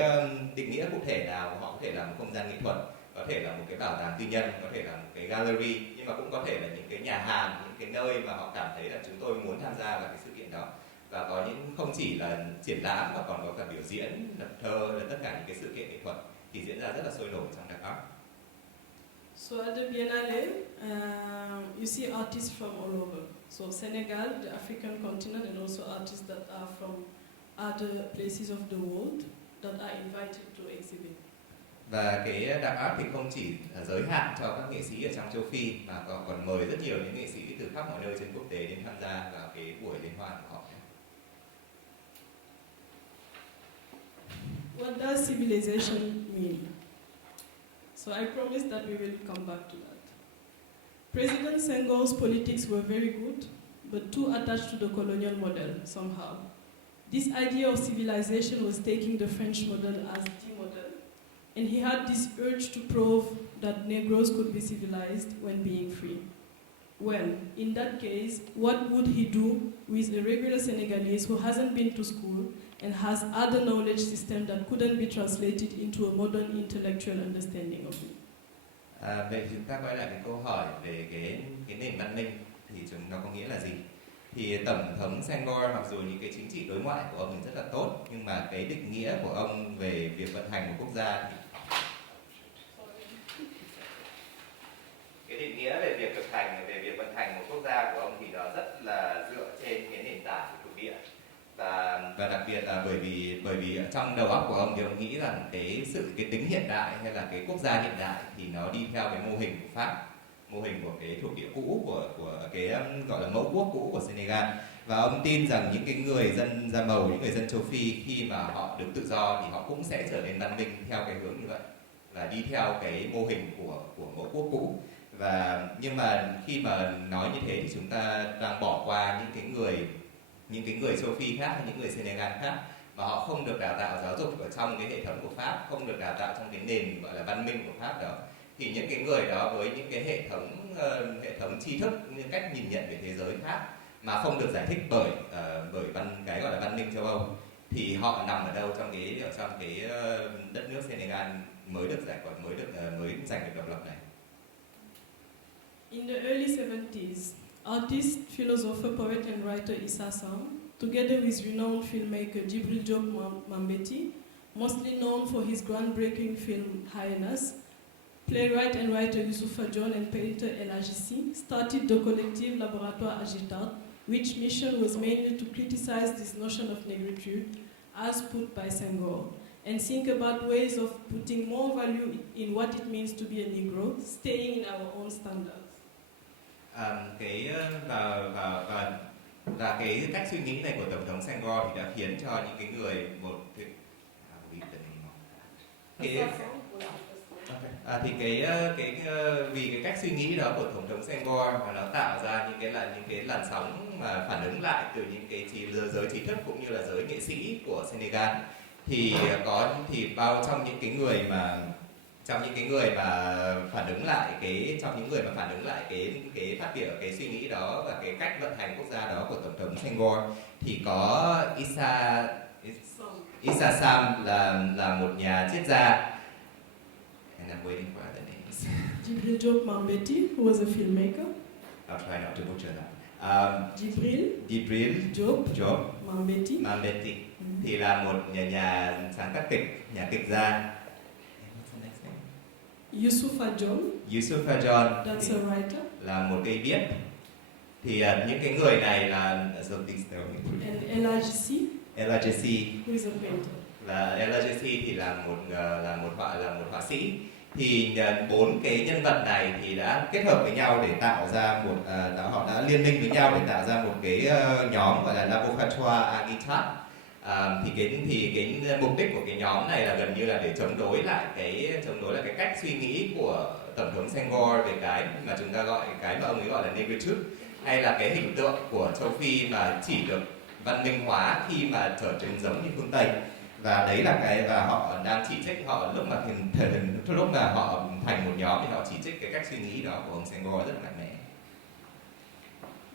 định nghĩa cụ thể nào. Họ có thể là một không gian nghệ thuật, có thể là một cái bảo tàng tư nhân, có thể là một cái gallery, nhưng mà cũng có thể là những cái nhà hàng, những cái nơi mà họ cảm thấy là chúng tôi muốn tham gia vào cái sự kiện đó. Và có những không chỉ là triển lãm mà còn có cả biểu diễn, đọc thơ, là tất cả những cái sự kiện nghệ thuật thì diễn ra rất là sôi nổi trong Dakar. So at the Biennale, you see artists from all over. So Senegal, the African continent, and also artists that are from other places of the world that are invited to exhibit. Và cái Dakar thì không chỉ giới hạn cho các nghệ sĩ ở trong châu Phi mà còn mời rất nhiều những nghệ sĩ từ khắp mọi nơi trên quốc tế đến tham gia vào cái buổi liên hoan của họ. What does civilization mean? So I promise that we will come back to that. President Senghor's politics were very good, but too attached to the colonial model somehow. This idea of civilization was taking the French model as the model, and he had this urge to prove that Negroes could be civilized when being free. Well, in that case, what would he do with a regular Senegalese who hasn't been to school and has other knowledge system that couldn't be translated into a modern intellectual understanding of it? Vậy chúng ta quay lại cái câu hỏi về cái nền văn minh thì nó có nghĩa là gì? Thì Tổng thống Senghor mặc dù những cái chính trị đối ngoại của ông rất là tốt, nhưng mà cái định nghĩa của ông về việc vận hành một quốc gia thì cái định nghĩa về việc thực hành, về việc vận hành một quốc gia của ông thì nó rất là dựa trên cái nền tảng của thuộc địa, và đặc biệt là bởi vì trong đầu óc của ông thì ông nghĩ rằng cái tính hiện đại hay là cái quốc gia hiện đại thì nó đi theo cái mô hình của Pháp, mô hình của cái thuộc địa cũ của cái gọi là mẫu quốc cũ của Senegal. Và ông tin rằng những cái người dân da màu, những người dân châu Phi khi mà họ được tự do thì họ cũng sẽ trở nên văn minh theo cái hướng như vậy và đi theo cái mô hình của mẫu quốc cũ. Nhưng mà khi mà nói như thế thì chúng ta đang bỏ qua những cái người châu Phi khác hay những người Senegal khác mà họ không được đào tạo giáo dục ở trong cái hệ thống của Pháp, không được đào tạo trong cái nền gọi là văn minh của Pháp đó. Thì những cái người đó với những cái hệ thống tri thức, những cách nhìn nhận về thế giới khác mà không được giải thích bởi cái gọi là văn minh châu Âu, thì họ nằm ở đâu trong cái đất nước Senegal mới giành được độc lập này. In the early 70s, artist, philosopher, poet and writer Issa Sam, together with renowned filmmaker Djibril Diop Mambéty, mostly known for his groundbreaking film Hyenas, playwright and writer Youssoufa John and painter El Hadji, started the collective Laboratoire Agitat, which mission was mainly to criticize this notion of negritude as put by Senghor, and think about ways of putting more value in what it means to be a Negro, staying in our own standards. Và cái cách suy nghĩ này của Tổng thống Senghor thì đã khiến cho những cái người vì cái cách suy nghĩ đó của Tổng thống Senghor mà nó tạo ra những cái làn sóng mà phản ứng lại từ những cái giới trí thức cũng như là giới nghệ sĩ của Senegal, thì trong những người mà phản ứng lại cái phát biểu cái suy nghĩ đó và cái cách vận hành quốc gia đó của Tổng thống Senghor thì có Issa Sam là một nhà triết gia. And I'm waiting for other names. Djibril Diop Mambéty, who was a filmmaker. I'll try not to butcher that. Djibril Diop Mambéty thì là một nhà sáng tác kịch, nhà kịch gia. Youssoufa John, that's a writer. Là một cây viết. Thì những cái người này là And El Hadji, who is a painter. El Hadji thì là một họa sĩ. Thì 4 cái nhân vật này thì đã kết hợp với nhau để tạo ra họ đã liên minh với nhau để tạo ra một cái nhóm gọi là Laboratoire Agitat. Thì cái mục đích của cái nhóm này là gần như là để chống đối lại cái cách suy nghĩ của Tổng thống Senghor về cái mà chúng ta gọi mà ông ấy gọi là negritude, hay là cái hình tượng của châu Phi mà chỉ được văn minh hóa khi mà trở nên giống như phương Tây. Và đấy là và họ đang chỉ trích họ lúc mà họ thành một nhóm thì họ chỉ trích cái cách suy nghĩ đó của ông Senghor rất là mạnh mẽ.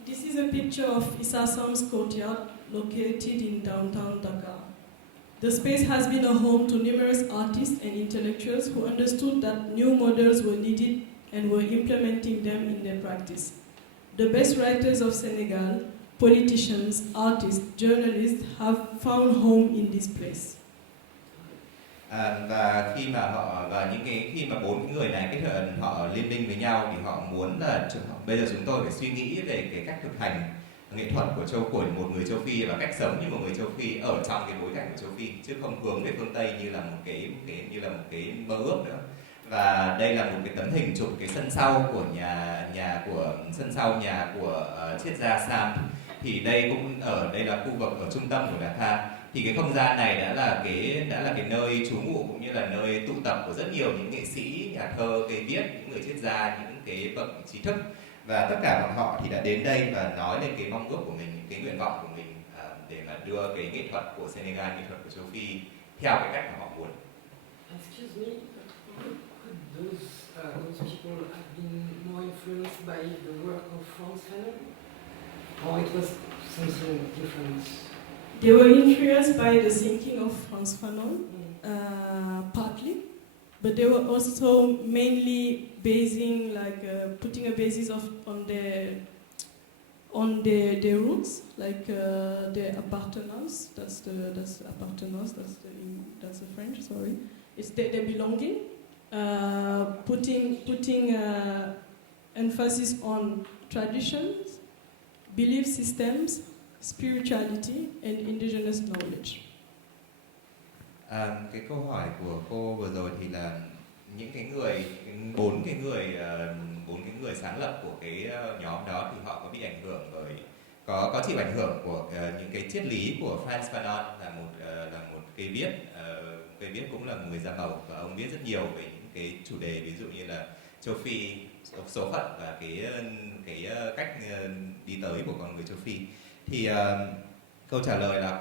This is a picture of Issa Sam's courtyard located in downtown Dakar. The space has been a home to numerous artists and intellectuals who understood that new models were needed and were implementing them in their practice. The best writers of Senegal, politicians, artists, journalists have found home in this place. Và khi mà 4 người này kết hợp họ liên minh với nhau thì họ muốn là bây giờ chúng tôi phải suy nghĩ về cái cách thực hành nghệ thuật của một người châu Phi và cách sống như một người châu Phi ở trong cái bối cảnh của châu Phi, chứ không hướng về phương Tây như là một cái mơ ước nữa. Và đây là một cái tấm hình chụp cái sân sau của nhà của triết gia Sam. Thì đây là khu vực ở trung tâm của Dakar. Thì cái không gian này đã là cái nơi trú ngụ cũng như là nơi tụ tập của rất nhiều những nghệ sĩ, nhà thơ, cây viết, những người triết gia, những cái bậc trí thức. Và tất cả bọn họ thì đã đến đây và nói lên cái mong ước của mình, cái nguyện vọng của mình để mà đưa cái nghệ thuật của Senegal, nghệ thuật của châu Phi theo cái cách mà họ muốn. Excuse me, could those people have been more influenced by the work of Frantz Fanon, or it was something different? They were influenced by the thinking of Frantz Fanon, partly, but they were also mainly basing, putting a basis on their roots, like their appartenance. That's the appartenance. That's the French. Sorry, it's their belonging. Putting emphasis on traditions, belief systems, spirituality, and indigenous knowledge. Cái câu hỏi của cô vừa rồi thì là những cái người, bốn cái người sáng lập của cái nhóm đó thì họ có bị ảnh hưởng bởi, có chịu ảnh hưởng của những cái triết lý của Frantz Fanon, là một cây viết cũng là người da màu, và ông viết rất nhiều về những cái chủ đề ví dụ như là châu Phi, số phận và cái cách đi tới của con người châu Phi. Thì câu trả lời là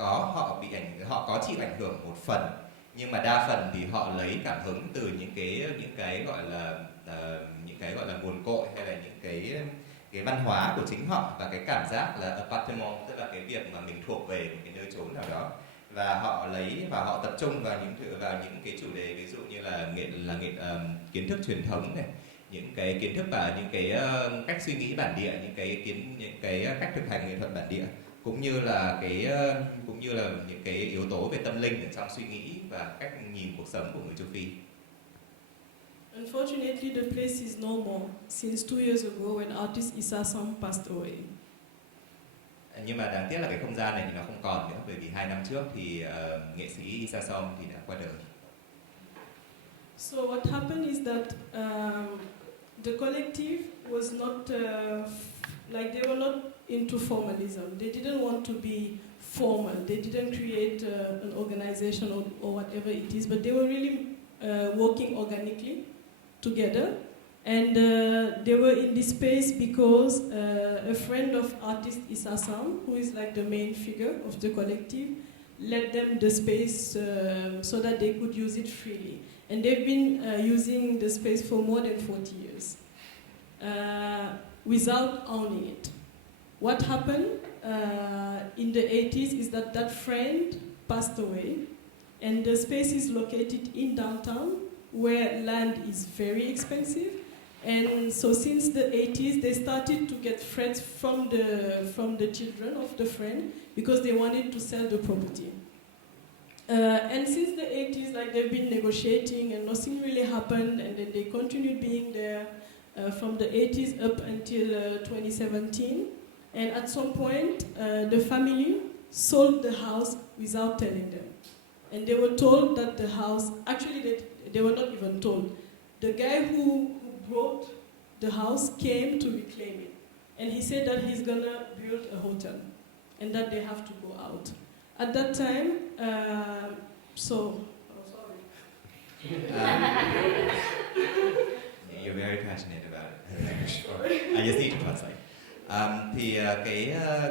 họ có chịu ảnh hưởng một phần, nhưng mà đa phần thì họ lấy cảm hứng từ những cái gọi là nguồn cội, hay là những cái văn hóa của chính họ, và cái cảm giác là appartement, tức là cái việc mà mình thuộc về một cái nơi chốn nào đó, và họ tập trung vào những cái chủ đề ví dụ như là kiến thức truyền thống này, những cái kiến thức và những cái cách suy nghĩ bản địa, những cái cách thực hành nghệ thuật bản địa, cũng như là những cái yếu tố về tâm linh ở trong suy nghĩ và cách nhìn cuộc sống của người châu Phi. Unfortunately, the place is no more since 2 years ago when artist Issa Sam passed away. Nhưng mà đáng tiếc là cái không gian này thì nó không còn nữa, bởi vì 2 năm trước thì nghệ sĩ Issa Sam thì đã qua đời. So what happened is that the collective was not they were not into formalism. They didn't want to be formal. They didn't create an organization or whatever it is, but they were really working organically together. And they were in this space because a friend of artist Issa Sam, who is like the main figure of the collective, let them the space so that they could use it freely. And they've been using the space for more than 40 years without owning it. What happened in the 80s is that friend passed away, and the space is located in downtown where land is very expensive. And so since the 80s, they started to get threats from the children of the friend because they wanted to sell the property. And since the 80s, they've been negotiating and nothing really happened, and then they continued being there from the 80s up until 2017. And at some point, the family sold the house without telling them. And they were told that the house, actually they were not even told. The guy who bought the house came to reclaim it. And he said that he's gonna build a hotel and that they have to go out. At that time, sorry. You're very passionate about it. I just need to translate. Thì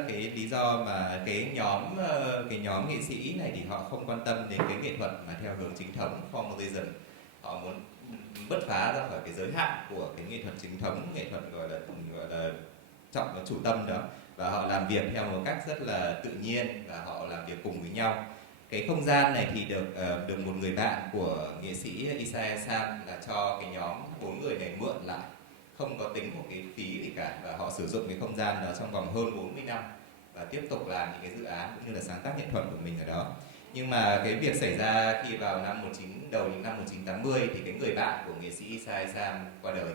cái lý do mà cái nhóm nghệ sĩ này thì họ không quan tâm đến cái nghệ thuật mà theo hướng chính thống, formalism. Họ muốn bứt phá ra khỏi cái giới hạn của cái nghệ thuật chính thống, nghệ thuật gọi là trọng chủ tâm đó, và họ làm việc theo một cách rất là tự nhiên, và họ làm việc cùng với nhau. Cái không gian này thì được một người bạn của nghệ sĩ Issa Sam là cho cái nhóm 4 người này mượn lại, không có tính một cái phí gì cả, và họ sử dụng cái không gian đó trong vòng hơn 40 năm và tiếp tục làm những cái dự án cũng như là sáng tác nghệ thuật của mình ở đó. Nhưng mà cái việc xảy ra khi vào đầu những năm 1980 thì cái người bạn của nghệ sĩ Issa Sam qua đời,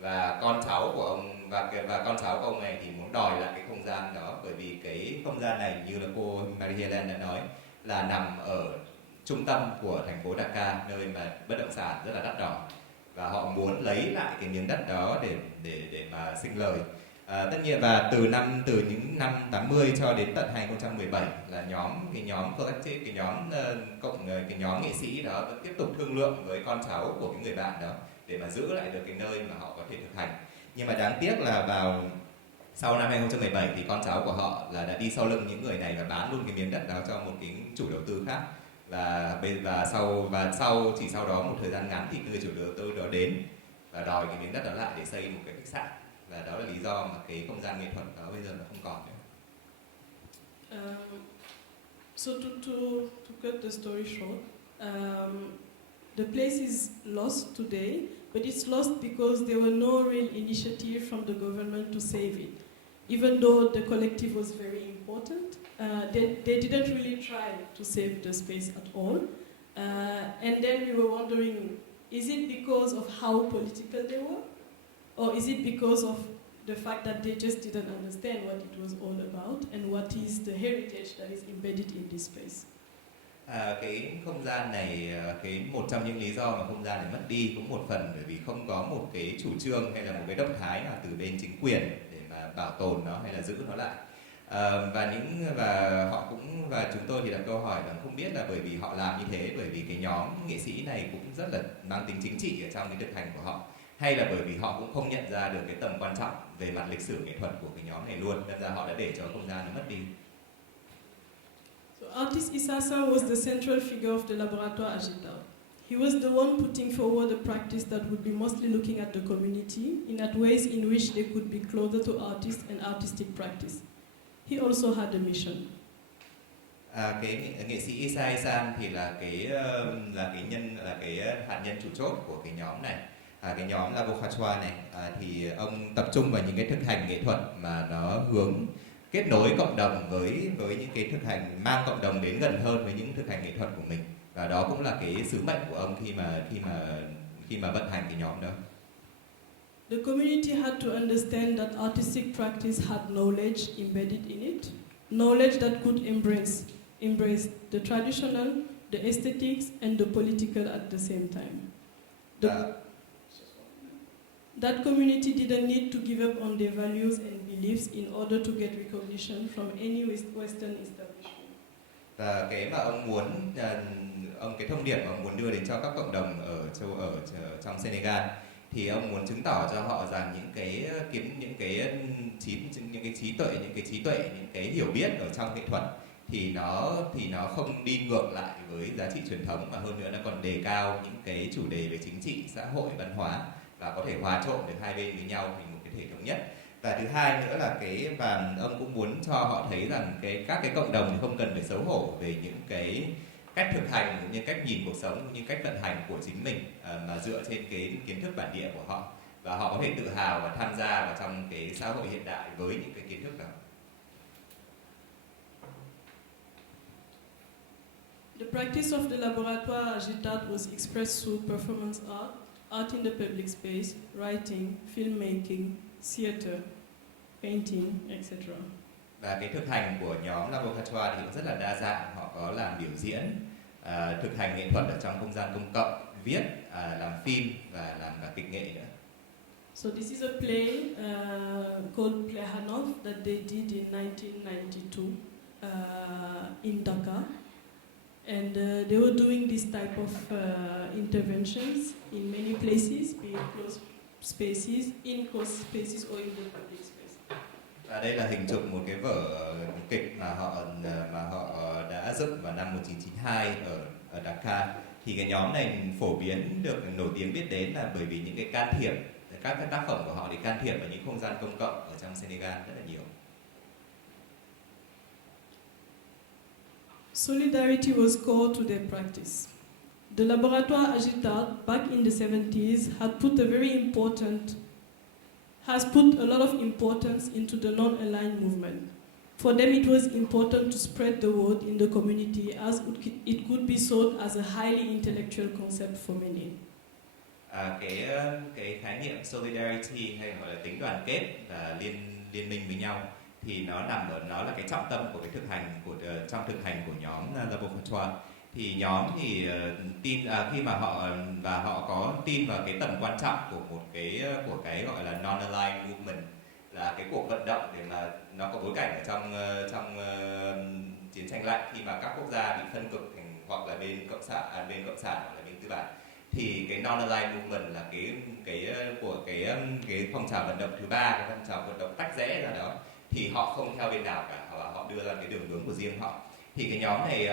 và con cháu của ông và con cháu của ông này thì muốn đòi lại cái không gian đó, bởi vì cái không gian này như là cô Marie Hélène đã nói là nằm ở trung tâm của thành phố Dakar, nơi mà bất động sản rất là đắt đỏ, và họ muốn lấy lại cái miếng đất đó để mà sinh lời. Tất nhiên, và từ những năm 80 cho đến tận 2017 là cái nhóm nghệ sĩ đó vẫn tiếp tục thương lượng với con cháu của cái người bạn đó để mà giữ lại được cái nơi mà họ có thể thực hành. Nhưng mà đáng tiếc là sau năm 2017 thì con cháu của họ là đã đi sau lưng những người này và bán luôn cái miếng đất đó cho một cái chủ đầu tư khác. Chỉ sau đó một thời gian ngắn thì người chủ đầu tư đó đến và đòi cái miếng đất đó lại để xây một cái khách sạn, và đó là lý do mà cái không gian nghệ thuật đó bây giờ nó không còn nữa. So to cut the story short, the place is lost today, but it's lost because there were no real initiative from the government to save it. Even though the collective was very important, they didn't really try to save the space at all. And then we were wondering, is it because of how political they were? Or is it because of the fact that they just didn't understand what it was all about and what is the heritage that is embedded in this space? Cái không gian này, một trong những lý do mà không gian này mất đi cũng một phần bởi vì không có một cái chủ trương hay là một cái động thái nào từ bên chính quyền để mà bảo tồn nó hay là giữ nó lại. Và chúng tôi thì đặt câu hỏi rằng không biết là bởi vì họ làm như thế bởi vì cái nhóm nghệ sĩ này cũng rất là mang tính chính trị ở trong cái thực hành của họ, hay là bởi vì họ cũng không nhận ra được cái tầm quan trọng về mặt lịch sử nghệ thuật của cái nhóm này luôn, nên ra họ đã để cho không gian nó mất đi. So artist Isasa was the central figure of the Laboratoire Agita. He was the one putting forward a practice that would be mostly looking at the community in at ways in which they could be closer to artists and artistic practice. He also had a mission. Cái nghệ sĩ Isai-san thì là cái hạt nhân chủ chốt của cái nhóm này. Cái nhóm Laboratoire này thì ông tập trung vào những cái thực hành nghệ thuật mà nó hướng kết nối cộng đồng với những cái thực hành, mang cộng đồng đến gần hơn với những thực hành nghệ thuật của mình, và đó cũng là cái sứ mệnh của ông khi mà vận hành cái nhóm đó. The community had to understand that artistic practice had knowledge embedded in it, knowledge that could embrace the traditional, the aesthetics, and the political at the same time. That community didn't need to give up on their values and beliefs in order to get recognition from any Western establishment. Và cái mà cái thông điệp mà ông muốn đưa đến cho các cộng đồng ở trong Senegal thì ông muốn chứng tỏ cho họ rằng những cái trí tuệ, những cái hiểu biết ở trong nghệ thuật thì nó không đi ngược lại với giá trị truyền thống, mà hơn nữa nó còn đề cao những cái chủ đề về chính trị, xã hội, văn hóa và có thể hòa trộn được hai bên với nhau thành một cái thể thống nhất. Và thứ hai nữa là và ông cũng muốn cho họ thấy rằng các cái cộng đồng thì không cần phải xấu hổ về những cái cách thực hành, những cách nhìn cuộc sống, những cách vận hành của chính mình, mà dựa trên cái kiến thức bản địa của họ, và họ có thể tự hào và tham gia vào trong cái xã hội hiện đại với những cái kiến thức đó. The practice of the Laboratoire Agitat was expressed through performance art in the public space, writing, filmmaking, theater, painting, etc. Và cái thực hành của nhóm Laboratoire thì cũng rất là đa dạng. Họ có làm biểu diễn, thực hành nghệ thuật ở trong không gian công cộng, viết, làm phim và làm cả kịch nghệ nữa. So this is a play called Play Hanof that they did in 1992 in Dhaka. And they were doing this type of interventions in many places, be it closed spaces, in closed spaces, or in the public space. Và đây là hình chụp một cái vở kịch mà họ đã dựng vào năm 1992 ở Dhaka. Thì cái nhóm này phổ biến được nổi tiếng biết đến là bởi vì những cái can thiệp, các cái tác phẩm của họ để can thiệp vào những không gian công cộng ở trong Senegal rất là nhiều. Solidarity was core to their practice. The Laboratoire Agitat, back in the 70s, has put a lot of importance into the non-aligned movement. For them, it was important to spread the word in the community as it could be sold as a highly intellectual concept for many. Cái khái niệm solidarity hay gọi là tính đoàn kết và liên minh với nhau thì nó là cái trọng tâm của cái trong thực hành của nhóm Laboratoire. Thì nhóm thì tin khi mà họ có tin vào cái tầm quan trọng của cái gọi là non-aligned movement, là cái cuộc vận động để mà nó có bối cảnh ở trong chiến tranh lạnh, khi mà các quốc gia bị phân cực thành hoặc là bên cộng sản hoặc là bên tư bản, thì cái non-aligned movement là cái phong trào vận động thứ ba, cái phong trào vận động tách rẽ ra đó, thì họ không theo bên nào cả, họ đưa ra cái đường hướng của riêng họ. Thì cái nhóm này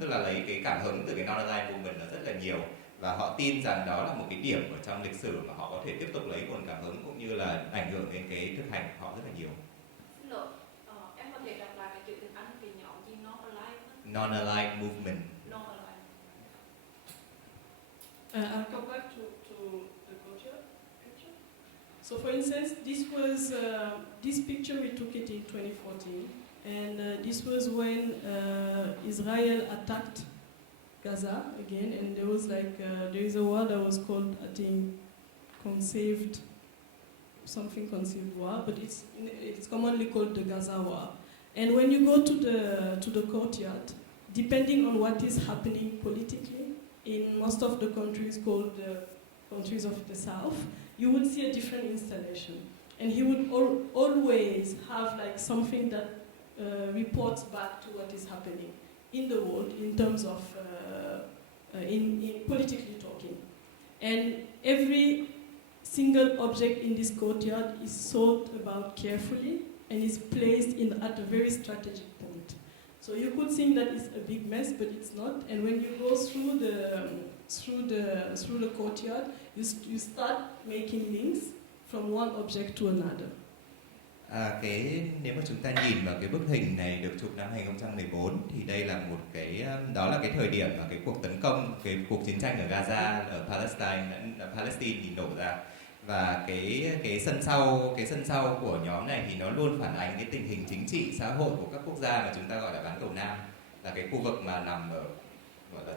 tức là lấy cái cảm hứng từ cái non-aligned movement là rất là nhiều, và họ tin rằng đó là một cái điểm ở trong lịch sử mà họ có thể tiếp tục lấy nguồn cảm hứng cũng như là ảnh hưởng đến cái thực hành của họ rất là nhiều. Xin lỗi, em có thể đọc lại cái chữ tiếng Anh cái nhóm gì non-aligned? Non-aligned movement. Non-aligned. I'll come back to the culture picture. So for instance, this picture, we took it in 2014, and this was when Israel attacked Gaza again, and there was there is a word that was called, I think, conceived war, but it's commonly called the Gaza War. And when you go to the courtyard, depending on what is happening politically in most of the countries called the countries of the South, you would see a different installation, and he would always have something that reports back to what is happening in the world in terms of in politically talking. And every single object in this courtyard is thought about carefully and is placed at a very strategic point. So you could think that it's a big mess, but it's not. And when you go through the courtyard, you start making links from one object to another. Nếu mà chúng ta nhìn vào cái bức hình này được chụp năm 2014 thì đây là đó là cái thời điểm mà cái cuộc tấn công, cái cuộc chiến tranh ở Gaza ở Palestine thì nổ ra, và cái sân sau của nhóm này thì nó luôn phản ánh cái tình hình chính trị xã hội của các quốc gia mà chúng ta gọi là bán cầu Nam, là cái khu vực mà nằm ở gọi là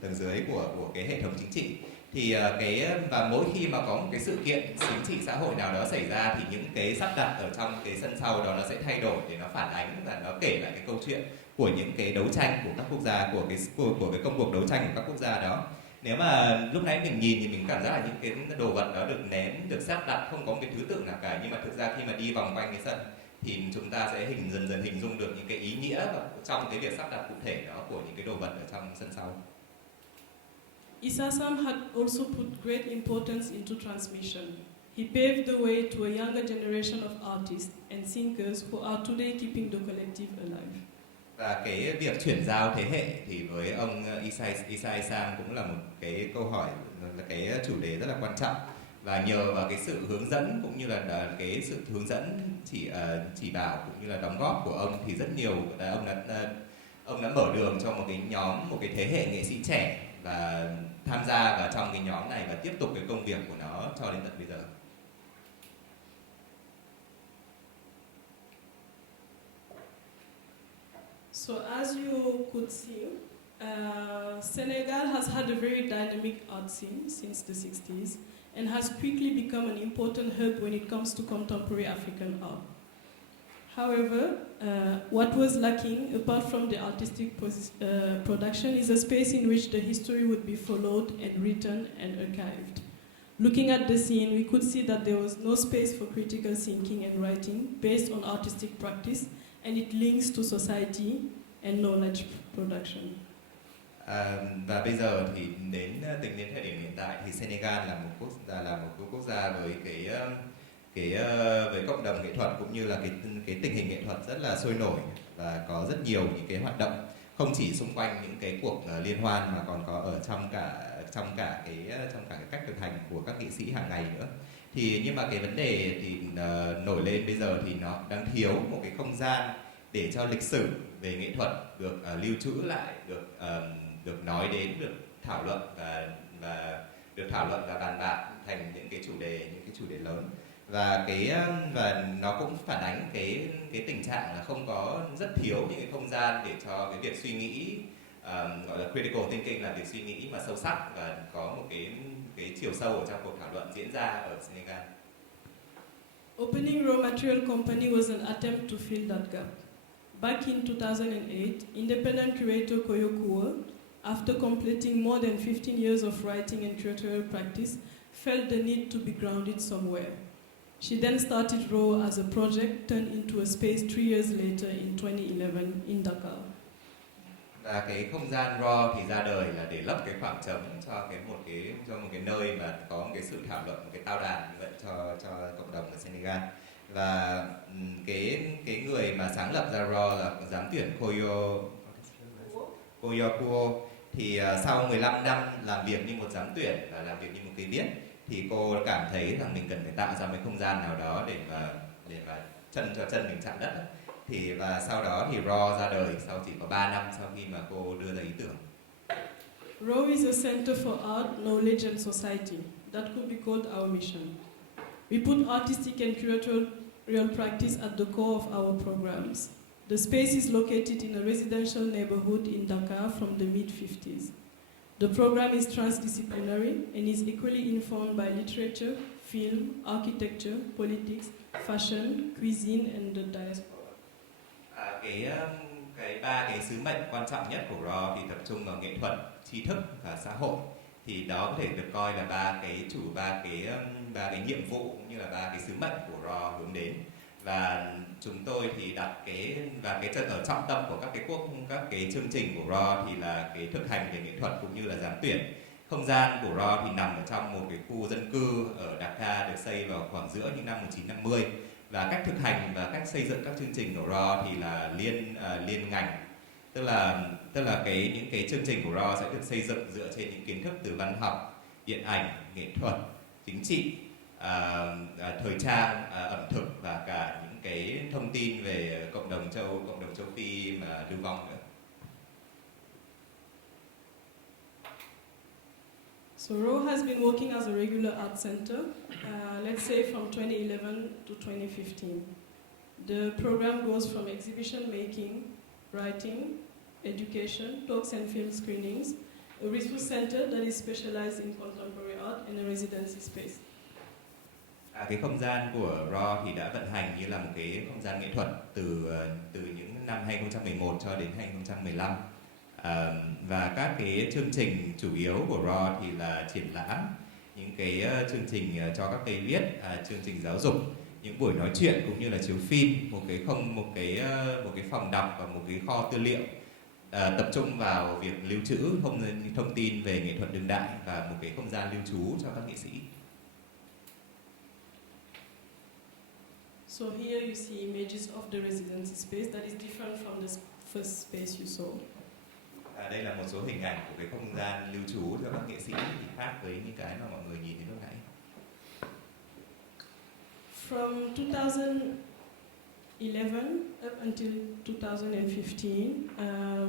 tầng dưới của cái hệ thống chính trị. Thì và mỗi khi mà có một cái sự kiện chính trị xã hội nào đó xảy ra thì những cái sắp đặt ở trong cái sân sau đó nó sẽ thay đổi để nó phản ánh và nó kể lại cái câu chuyện của những cái đấu tranh của các quốc gia, của cái công cuộc đấu tranh của các quốc gia đó. Nếu mà lúc nãy mình nhìn thì mình cảm giác là những cái đồ vật đó được ném, được sắp đặt không có một cái thứ tự nào cả, nhưng mà thực ra khi mà đi vòng quanh cái sân thì chúng ta sẽ dần dần hình dung được những cái ý nghĩa trong cái việc sắp đặt cụ thể đó của những cái đồ vật ở trong sân sau. Isasam had also put great importance into transmission. He paved the way to a younger generation of artists and thinkers who are today keeping the collective alive. Và cái việc chuyển giao thế hệ thì với ông Isasam cũng là một cái câu hỏi, là cái chủ đề rất là quan trọng, và nhờ vào cái sự hướng dẫn cũng như là cái sự hướng dẫn chỉ bảo cũng như là đóng góp của ông thì rất nhiều ông đã mở đường cho một cái thế hệ nghệ sĩ trẻ và tham gia vào trong cái nhóm này và tiếp tục cái công việc của nó cho đến tận bây giờ. So as you could see, Senegal has had a very dynamic art scene since the 60s and has quickly become an important hub when it comes to contemporary African art. However, what was lacking, apart from the artistic production, is a space in which the history would be followed and written and archived. Looking at the scene, we could see that there was no space for critical thinking and writing based on artistic practice, and it links to society and knowledge production. Và bây giờ thì tính đến thời điểm hiện tại thì Senegal là một quốc gia với với cộng đồng nghệ thuật cũng như là cái tình hình nghệ thuật rất là sôi nổi và có rất nhiều những cái hoạt động, không chỉ xung quanh những cái cuộc liên hoan mà còn có ở trong cả cái cách thực hành của các nghệ sĩ hàng ngày nữa. Thì nhưng mà cái vấn đề thì nổi lên bây giờ thì nó đang thiếu một cái không gian để cho lịch sử về nghệ thuật được lưu trữ lại, được nói đến, được thảo luận và bàn bạc thành những cái chủ đề lớn. Và nó cũng phản ánh cái tình trạng là không có rất thiếu những cái không gian để cho cái việc suy nghĩ, gọi là critical thinking, là việc suy nghĩ mà sâu sắc và có một cái chiều sâu ở trong cuộc thảo luận diễn ra ở Senegal. Opening Raw Material Company was an attempt to fill that gap. Back in 2008, independent curator Koyo Kuo, after completing more than 15 years of writing and curatorial practice, felt the need to be grounded somewhere. She then started RAW as a project turned into a space 3 years later in 2011 in Dakar. Và cái không gian raw thì ra đời là để lấp cái khoảng trống cho một cái nơi mà có một cái sự thảo luận, một cái tao đàn như vậy cho cộng đồng ở Senegal. Và cái người mà sáng lập ra raw là giám tuyển Koyo thì sau 15 năm làm việc như một giám tuyển và làm việc như một cái viết thì cô cảm thấy rằng mình cần phải tạo ra một không gian nào đó để mà chân mình chạm đất. Thì và sau đó thì RAW ra đời sau chỉ có 3 năm sau khi mà cô đưa ra ý tưởng. RAW is a center for art, knowledge and society. That could be called our mission. We put artistic and curatorial practice at the core of our programs. The space is located in a residential neighborhood in Dakar from the mid-50s. The program is transdisciplinary and is equally informed by literature, film, architecture, politics, fashion, cuisine and the diaspora. Cái ba cái sứ mệnh quan trọng nhất của RAW thì tập trung vào nghệ thuật, tri thức và xã hội. Thì đó có thể được coi là ba cái nhiệm vụ cũng như là ba cái sứ mệnh của RAW hướng đến. Và chúng tôi thì đặt ở trọng tâm của các cái chương trình của RAW thì là cái thực hành về nghệ thuật cũng như là giám tuyển. Không gian của RAW thì nằm ở trong một cái khu dân cư ở Dakar được xây vào khoảng giữa những năm 1950. Và cách thực hành và cách xây dựng các chương trình của RAW thì là liên ngành, tức là những cái chương trình của RAW sẽ được xây dựng dựa trên những kiến thức từ văn học, điện ảnh, nghệ thuật, chính trị, thời trang, ẩm thực và cả những cái thông tin về cộng đồng châu Phi mà lưu vong nữa. So RAW has been working as a regular art center, let's say from 2011 to 2015. The program goes from exhibition making, writing, education, talks and film screenings, a resource center that is specialized in contemporary art and a residency space. Cái không gian của RAW thì đã vận hành như là một cái không gian nghệ thuật từ những năm 2011 cho đến 2015. Và các cái chương trình chủ yếu của RAW thì là triển lãm, những cái chương trình cho các cây viết, chương trình giáo dục, những buổi nói chuyện cũng như là chiếu phim, một cái phòng đọc và một cái kho tư liệu tập trung vào việc lưu trữ thông tin về nghệ thuật đương đại và một cái không gian lưu trú cho các nghệ sĩ. So here you see images of the residency space that is different from the first space you saw. Đây là một số hình ảnh của cái không gian lưu trú cho các nghệ sĩ thì khác với những cái mà mọi người nhìn thấy lúc nãy. From 2011 up until 2015,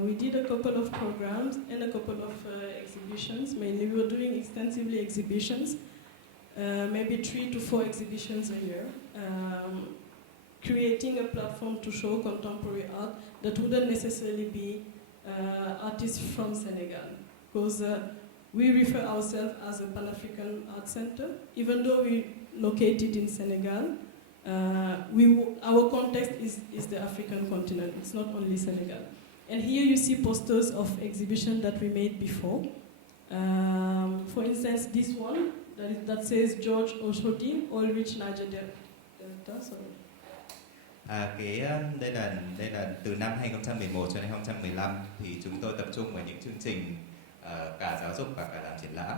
we did a couple of programs and a couple of exhibitions. Mainly we were doing extensively exhibitions, maybe 3 to 4 exhibitions a year, creating a platform to show contemporary art that wouldn't necessarily be artists from Senegal, because we refer ourselves as a Pan-African art center. Even though we're located in Senegal, our context is the African continent. It's not only Senegal. And here you see posters of exhibition that we made before. For instance, this one that says George Oshodi, All Rich Niger Delta. Sorry. Đây là từ năm 2011 cho đến 2015 thì chúng tôi tập trung vào những chương trình cả giáo dục và cả làm triển lãm.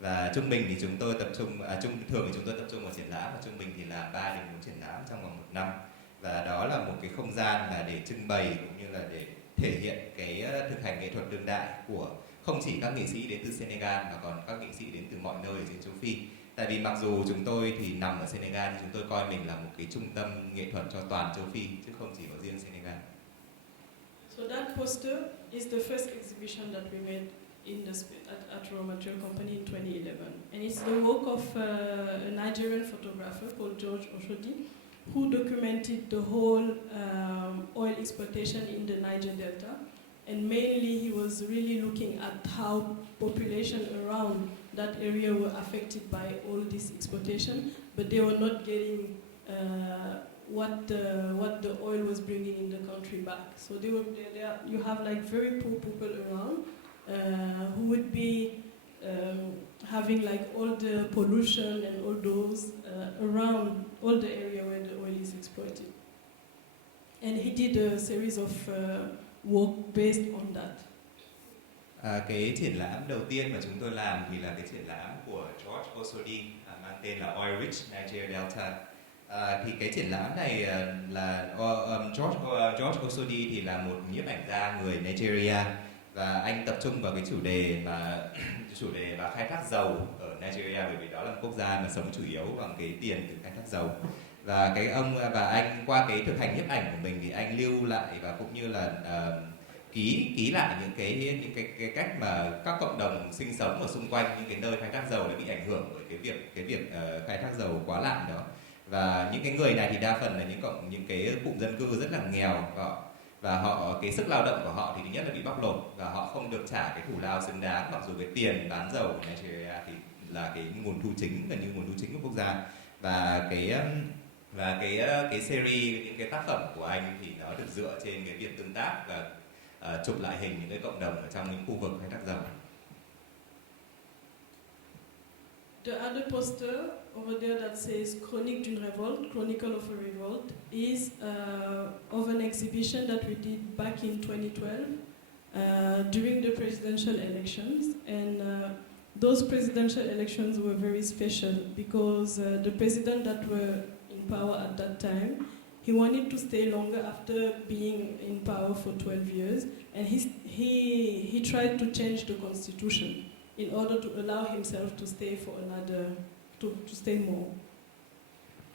Và trung bình thì chúng tôi tập trung thường thì chúng tôi tập trung vào triển lãm, và trung bình thì làm 3 đến 4 triển lãm trong vòng 1 năm. Và đó là một cái không gian là để trưng bày cũng như là để thể hiện cái thực hành nghệ thuật đương đại của không chỉ các nghệ sĩ đến từ Senegal mà còn các nghệ sĩ đến từ mọi nơi ở trên châu Phi. Tại vì mặc dù chúng tôi thì nằm ở Senegal nhưng chúng tôi coi mình là một cái trung tâm nghệ thuật cho toàn châu Phi chứ không chỉ có riêng Senegal. So that poster is the first exhibition that we made in the at Raw Material Company in 2011, and it's the work of a Nigerian photographer called George Oshodi, who documented the whole oil exploitation in the Niger Delta, and mainly he was really looking at how population around that area were affected by all this exploitation, but they were not getting what the oil was bringing in the country back. So you have like very poor people around who would be having like all the pollution and all those around all the area where the oil is exploited. And he did a series of work based on that. Cái triển lãm đầu tiên mà chúng tôi làm thì là cái triển lãm của George Osodi mang tên là Oil Rich Niger Delta. Thì cái triển lãm này là George Osodi thì là một nhiếp ảnh gia người Nigeria, và anh tập trung vào cái chủ đề và khai thác dầu ở Nigeria, bởi vì đó là một quốc gia mà sống chủ yếu bằng cái tiền từ khai thác dầu. Và anh qua cái thực hành nhiếp ảnh của mình thì anh lưu lại và cũng như là ký lại những cái cách mà các cộng đồng sinh sống ở xung quanh những cái nơi khai thác dầu đã bị ảnh hưởng bởi cái việc khai thác dầu quá lạm đó. Và những cái người này thì đa phần là những cái cụm dân cư rất là nghèo, và cái sức lao động của họ thì thứ nhất là bị bóc lột và họ không được trả cái thù lao xứng đáng, mặc dù cái tiền bán dầu của Nigeria thì là cái nguồn thu chính, gần như nguồn thu chính của quốc gia. Và cái series, những cái tác phẩm của anh thì nó được dựa trên cái việc tương tác và chụp lại hình những cái cộng đồng ở trong những khu vực khai thác dầu. The other poster over there that says Chronique d'une révolte, Chronicle of a Revolt, is of an exhibition that we did back in 2012 during the presidential elections. And those presidential elections were very special because the president that were in power at that time, he wanted to stay longer after being in power for 12 years, and he tried to change the constitution in order to allow himself to stay for to stay more.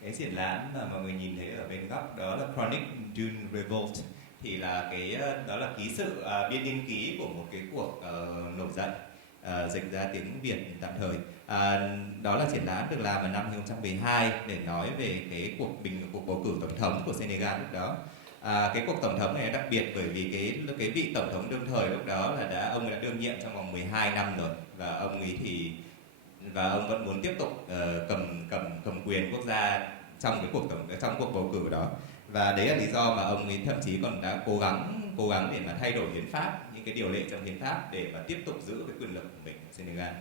Cái triển lãm mà mọi người nhìn thấy ở bên góc đó là Chronique d'une Révolte, thì là đó là ký sự biên ký của một cái cuộc nổi dậy, dịch ra tiếng Việt tạm thời. Đó là triển lãm được làm vào năm 2012 để nói về cái cuộc bầu cử tổng thống của Senegal lúc đó. Cái cuộc tổng thống này đặc biệt bởi vì cái vị tổng thống đương thời lúc đó là ông đã đương nhiệm trong vòng 12 năm rồi, và ông vẫn muốn tiếp tục cầm quyền quốc gia trong cuộc bầu cử đó. Và đấy là lý do mà ông ấy thậm chí còn đã cố gắng để mà thay đổi hiến pháp, những cái điều lệ trong hiến pháp để mà tiếp tục giữ cái quyền lực của mình ở Senegal.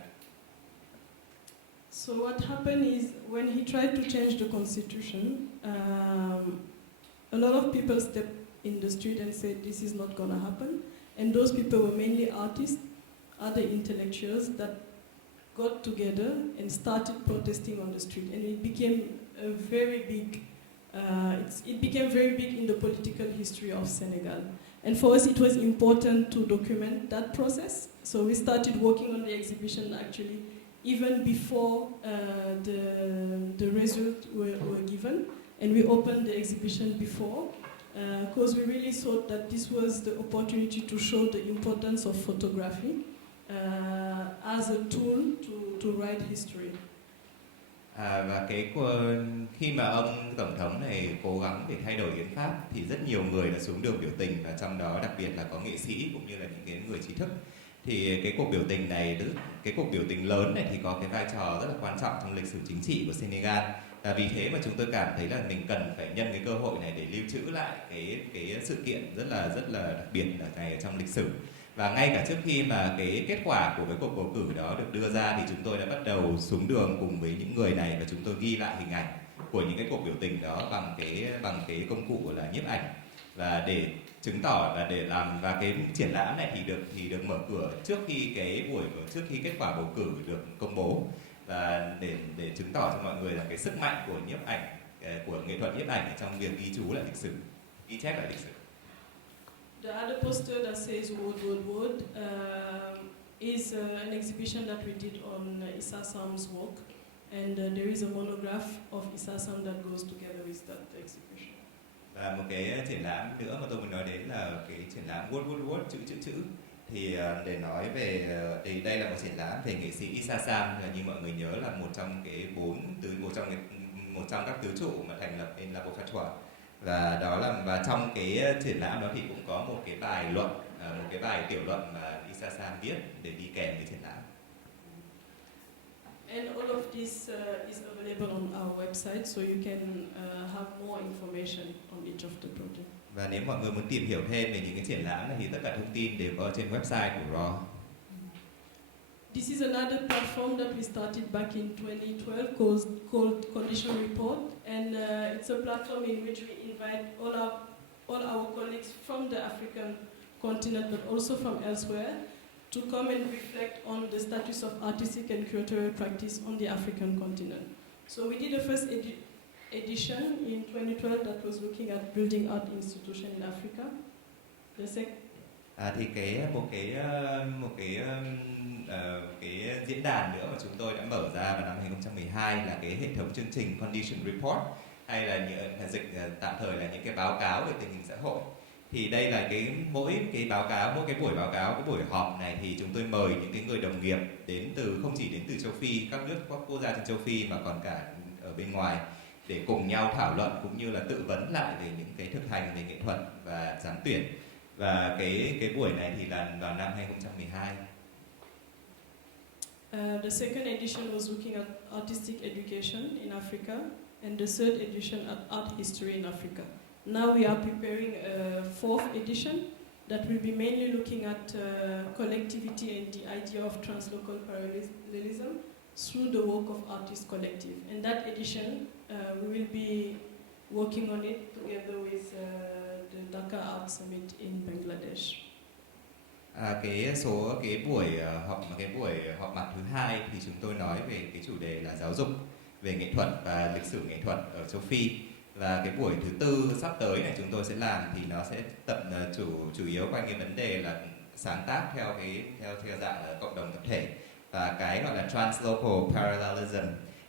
So what happened is when he tried to change the constitution, a lot of people stepped in the street and said this is not going to happen. And those people were mainly artists, other intellectuals that got together and started protesting on the street. And it became very big in the political history of Senegal. And for us it was important to document that process. So we started working on the exhibition actually even before the results were given. And we opened the exhibition before because we really thought that this was the opportunity to show the importance of photography as a tool to write history. Và khi mà ông tổng thống này cố gắng để thay đổi hiến pháp thì rất nhiều người đã xuống đường biểu tình, và trong đó đặc biệt là có nghệ sĩ cũng như là những cái người trí thức. Thì cái cuộc biểu tình lớn này thì có cái vai trò rất là quan trọng trong lịch sử chính trị của Senegal. Và vì thế mà chúng tôi cảm thấy là mình cần phải nhân cái cơ hội này để lưu trữ lại cái sự kiện rất là đặc biệt này trong lịch sử. Và ngay cả trước khi mà cái kết quả của cái cuộc bầu cử đó được đưa ra thì chúng tôi đã bắt đầu xuống đường cùng với những người này, và chúng tôi ghi lại hình ảnh của những cái cuộc biểu tình đó bằng cái công cụ là nhiếp ảnh, và để chứng tỏ và để làm, và cái triển lãm này thì được mở cửa trước khi kết quả bầu cử được công bố, và để chứng tỏ cho mọi người là cái sức mạnh của nhiếp ảnh, của nghệ thuật nhiếp ảnh trong việc ghi chú lại lịch sử, ghi chép lại lịch sử. The other poster that says "Word, Word, Word" is an exhibition that we did on Issa Sam's work, and there is a monograph of Issa Sam that goes together with that exhibition. Và một cái triển lãm nữa mà tôi muốn nói đến là cái triển lãm Word, Word, Word, chữ. Thì để nói về đây là một triển lãm về nghệ sĩ Issa Sam, như mọi người nhớ là một trong các tứ trụ mà thành lập nên là bộ Pháp Thuận. Và trong cái triển lãm đó thì cũng có một cái bài luận, một cái bài tiểu luận mà Issa Sam viết để đi kèm với triển lãm. And all of this is available on our website, so you can have more information on each of the projects. Và nếu mọi người muốn tìm hiểu thêm về những cái triển lãm này thì tất cả thông tin đều có trên website của RAW. This is another platform that we started back in 2012 called Condition Report, and it's a platform in which we invite all our colleagues from the African continent, but also from elsewhere, to come and reflect on the status of artistic and curatorial practice on the African continent. So we did a first edition in 2012 that was looking at building art institution in Africa. Thì cái diễn đàn nữa mà chúng tôi đã mở ra vào năm 2012 là cái hệ thống chương trình Condition Report, hay là dịch tạm thời là những cái báo cáo về tình hình xã hội. Thì đây là mỗi cái buổi báo cáo, cái buổi họp này thì chúng tôi mời những cái người đồng nghiệp không chỉ đến từ châu Phi, các quốc gia trên châu Phi mà còn cả ở bên ngoài, để cùng nhau thảo luận cũng như là tự vấn lại về những cái thực hành về nghệ thuật và giám tuyển. Và cái buổi này thì là vào năm 2012. The second edition was looking at artistic education in Africa, and the third edition at art history in Africa. Now we are preparing a fourth edition that will be mainly looking at collectivity and the idea of translocal parallelism through the work of artist collective. And that edition, we will be working on it together with the Dhaka Art Summit in Bangladesh. Cái buổi họp mặt thứ hai thì chúng tôi nói về cái chủ đề là giáo dục về nghệ thuật và lịch sử nghệ thuật ở châu Phi. Và cái buổi thứ tư sắp tới này chúng tôi sẽ làm thì nó sẽ chủ yếu quanh cái vấn đề là sáng tác theo dạng là cộng đồng tập thể, và cái gọi là translocal parallelism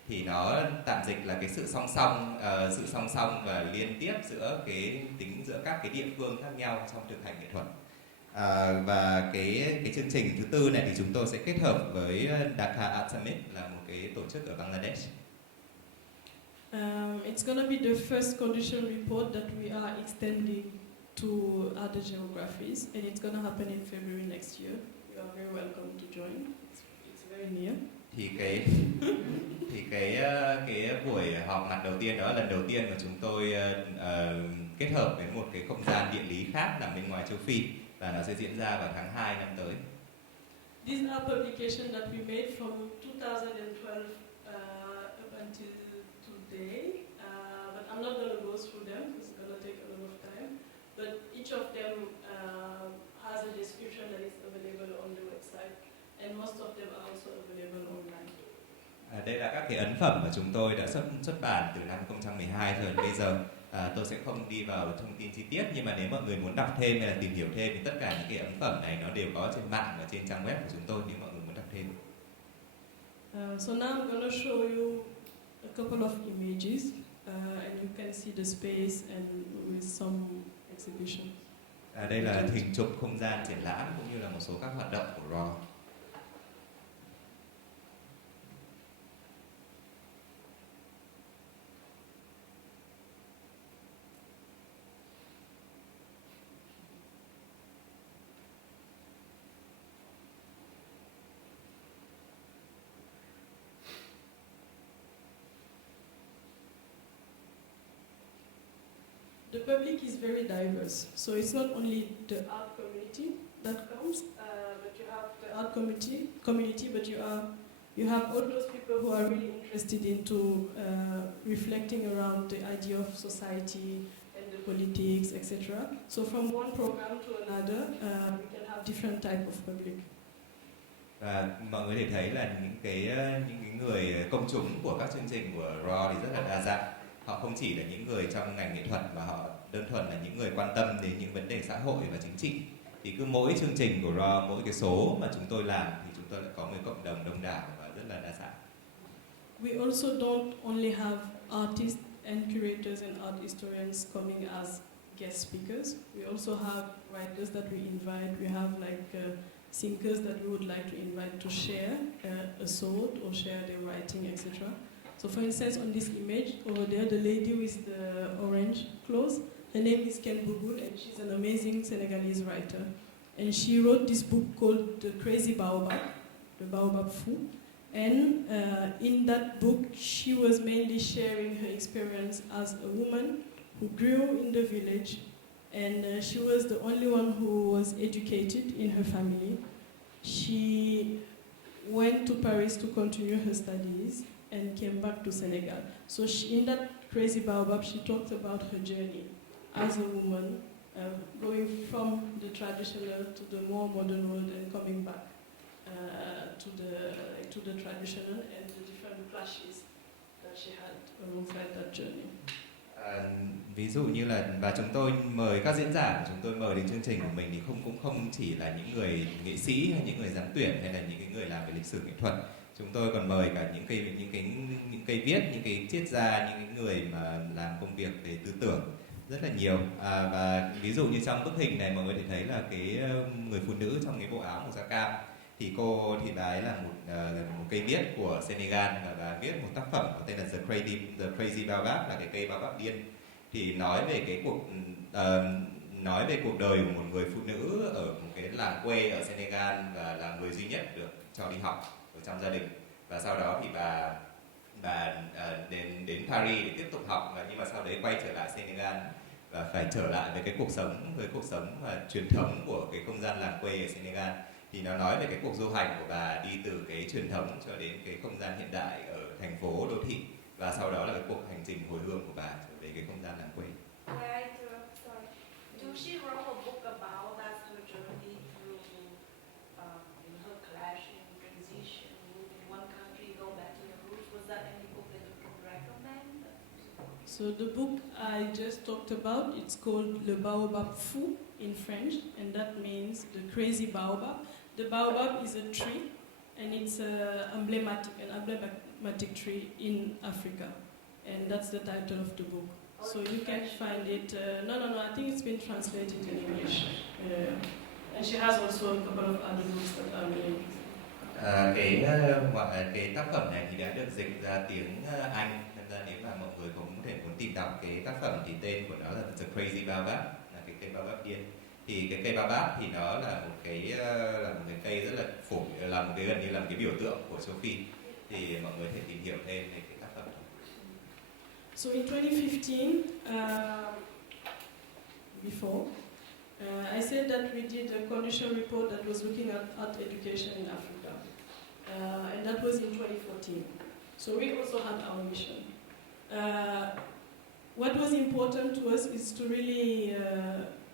thì nó tạm dịch là cái sự song song và liên tiếp giữa các cái địa phương khác nhau trong thực hành nghệ thuật. Và cái chương trình thứ tư này thì chúng tôi sẽ kết hợp với Dhaka Art Summit, là một cái tổ chức ở Bangladesh. It's going to be the first condition report that we are extending to other geographies, and it's going to happen in February next year. You are very welcome to join. It's very near. Thì cái buổi họp mặt đầu tiên đó là lần đầu tiên mà chúng tôi kết hợp với một cái không gian địa lý khác nằm bên ngoài châu Phi, và nó sẽ diễn ra vào tháng 2 năm tới. These are publications that we made from 2012 up until today, but I'm not going to go through them because it's going to take a lot of time. But each of them has a description that is available on the website, and most of them are also available online. Đây là các cái ấn phẩm mà chúng tôi đã xuất bản từ năm 2012 rồi đến bây giờ. Tôi sẽ không đi vào thông tin chi tiết, nhưng mà nếu mọi người muốn đọc thêm hay là tìm hiểu thêm thì tất cả những cái ấn phẩm này nó đều có trên mạng và trên trang web của chúng tôi nếu mọi người muốn đọc thêm. So now I'm going to show you a couple of images, and you can see the space and with some exhibitions. Đây là hình chụp không gian triển lãm cũng như là một số các hoạt động của RAW. The public is very diverse, so it's not only the art community that comes, but you have the art community, but you have all those people who are really interested into reflecting around the idea of society and the politics, etc. So from one program to another, we can have different type of public. Và mọi người thể thấy là những cái người công chúng của các chương trình của RAW thì rất là đa dạng. Họ không chỉ là những người trong ngành nghệ thuật mà họ đơn thuần là những người quan tâm đến những vấn đề xã hội và chính trị. Thì cứ mỗi chương trình của RAW, mỗi cái số mà chúng tôi làm thì chúng tôi lại có một cộng đồng đông đảo và rất là đa dạng. We also don't only have artists and curators and art historians coming as guest speakers. We also have writers that we invite. We have thinkers that we would like to invite to share a thought or share their writing, etc. So for instance, on this image over there, the lady with the orange clothes, her name is Ken Bubul, and she's an amazing Senegalese writer. And she wrote this book called The Crazy Baobab, The Baobab Fou. And in that book, she was mainly sharing her experience as a woman who grew in the village, and she was the only one who was educated in her family. She went to Paris to continue her studies and came back to Senegal. So in that Crazy Baobab, she talked about her journey as a woman, going from the traditional to the more modern world and coming back. to the traditional and the different clashes that she had alongside that journey. Ví dụ như là và chúng tôi mời các diễn giả chúng tôi mời đến chương trình của mình thì cũng không chỉ là những người nghệ sĩ hay những người giám tuyển hay là những cái người làm về lịch sử nghệ thuật, chúng tôi còn mời cả những cây viết, những cái triết gia, những cái người mà làm công việc về tư tưởng rất là nhiều. Và ví dụ như trong bức hình này mọi người thể thấy là cái người phụ nữ trong cái bộ áo màu da cam thì bà ấy là một cây viết của Senegal và bà viết một tác phẩm có tên là The Crazy Baobab, là cái cây baobab điên, thì nói về cuộc đời của một người phụ nữ ở một cái làng quê ở Senegal và là người duy nhất được cho đi học ở trong gia đình, và sau đó thì bà đến Paris để tiếp tục học, nhưng mà sau đấy quay trở lại Senegal và phải trở lại với cuộc sống và truyền thống của cái không gian làng quê ở Senegal. Thì nó nói về cái cuộc du hành của bà đi từ cái truyền thống cho đến cái không gian hiện đại ở thành phố đô thị, và sau đó là cái cuộc hành trình hồi hương của bà trở về cái không gian làng quê. Do she wrote a book about that her journey through her clashing transition, moving one country, go back to your roots? Was that any book that you can recommend? So the book I just talked about, it's called Le Baobab Fou in French, and that means the crazy baobab. The baobab is a tree, and it's an emblematic tree in Africa, and that's the title of the book. So you can find it. No, I think it's been translated in English, and she has also a couple of other books that are really. Cái tác phẩm này thì đã được dịch ra tiếng Anh, nên ra nếu mà mọi người cũng có thể muốn tìm đọc cái tác phẩm thì tên của nó là The Crazy Baobab, là cái cây baobab điên. Thì cái cây baobab thì nó là một cái cây rất là là một cái gần như là một cái biểu tượng của châu Phi, thì mọi người có thể tìm hiểu thêm về cái tác phẩm này. So in 2015, I said that we did a condition report that was looking at education in Africa, and that was in 2014. So we also had our mission. What was important to us is to really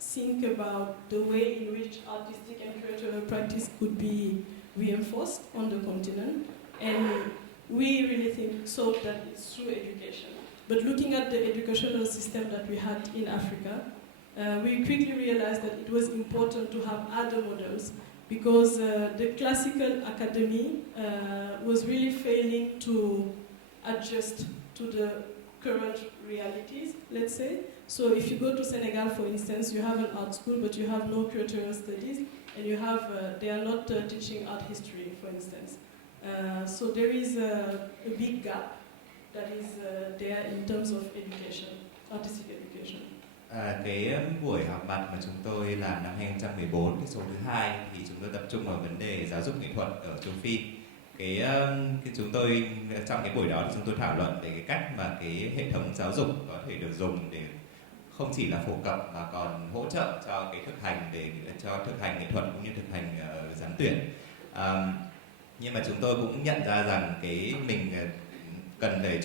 think about the way in which artistic and cultural practice could be reinforced on the continent, and we really thought that it's through education. But looking at the educational system that we had in Africa, we quickly realized that it was important to have other models, because the classical academy was really failing to adjust to the current realities, let's say. So if you go to Senegal, for instance, you have an art school, but you have no cultural studies, and you have they are not teaching art history, for instance. So there is a big gap that is there in terms of education, artistic education. Cái buổi họp mặt mà chúng tôi làm năm 2014, cái số thứ 2, thì chúng tôi tập trung vào vấn đề giáo dục nghệ thuật ở châu Phi. Chúng tôi trong cái buổi đó thì chúng tôi thảo luận về cái cách mà cái hệ thống giáo dục có thể được dùng để không chỉ là phổ cập mà còn hỗ trợ cho cái thực hành nghệ thuật cũng như thực hành giám tuyển. Nhưng mà chúng tôi cũng nhận ra rằng mình cần phải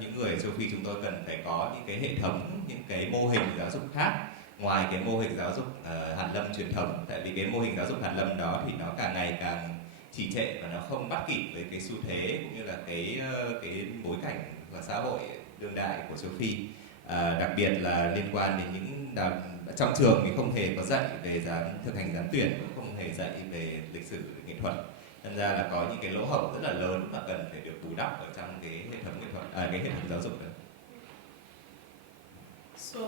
những người châu Phi chúng tôi cần phải có những cái hệ thống, những cái mô hình giáo dục khác ngoài cái mô hình giáo dục hàn lâm truyền thống. Tại vì cái mô hình giáo dục hàn lâm đó thì nó càng ngày càng trì trệ và nó không bắt kịp với cái xu thế cũng như là cái bối cảnh và xã hội đương đại của châu Phi. Đặc biệt là liên quan đến trong trường thì không hề có dạy về thực hành giám tuyển, cũng không hề dạy về lịch sử nghệ thuật. Nên ra là có những cái lỗ hổng rất là lớn mà cần phải được bù đắp ở trong cái hệ thống nghệ thuật, cái hệ thống giáo dục đó. So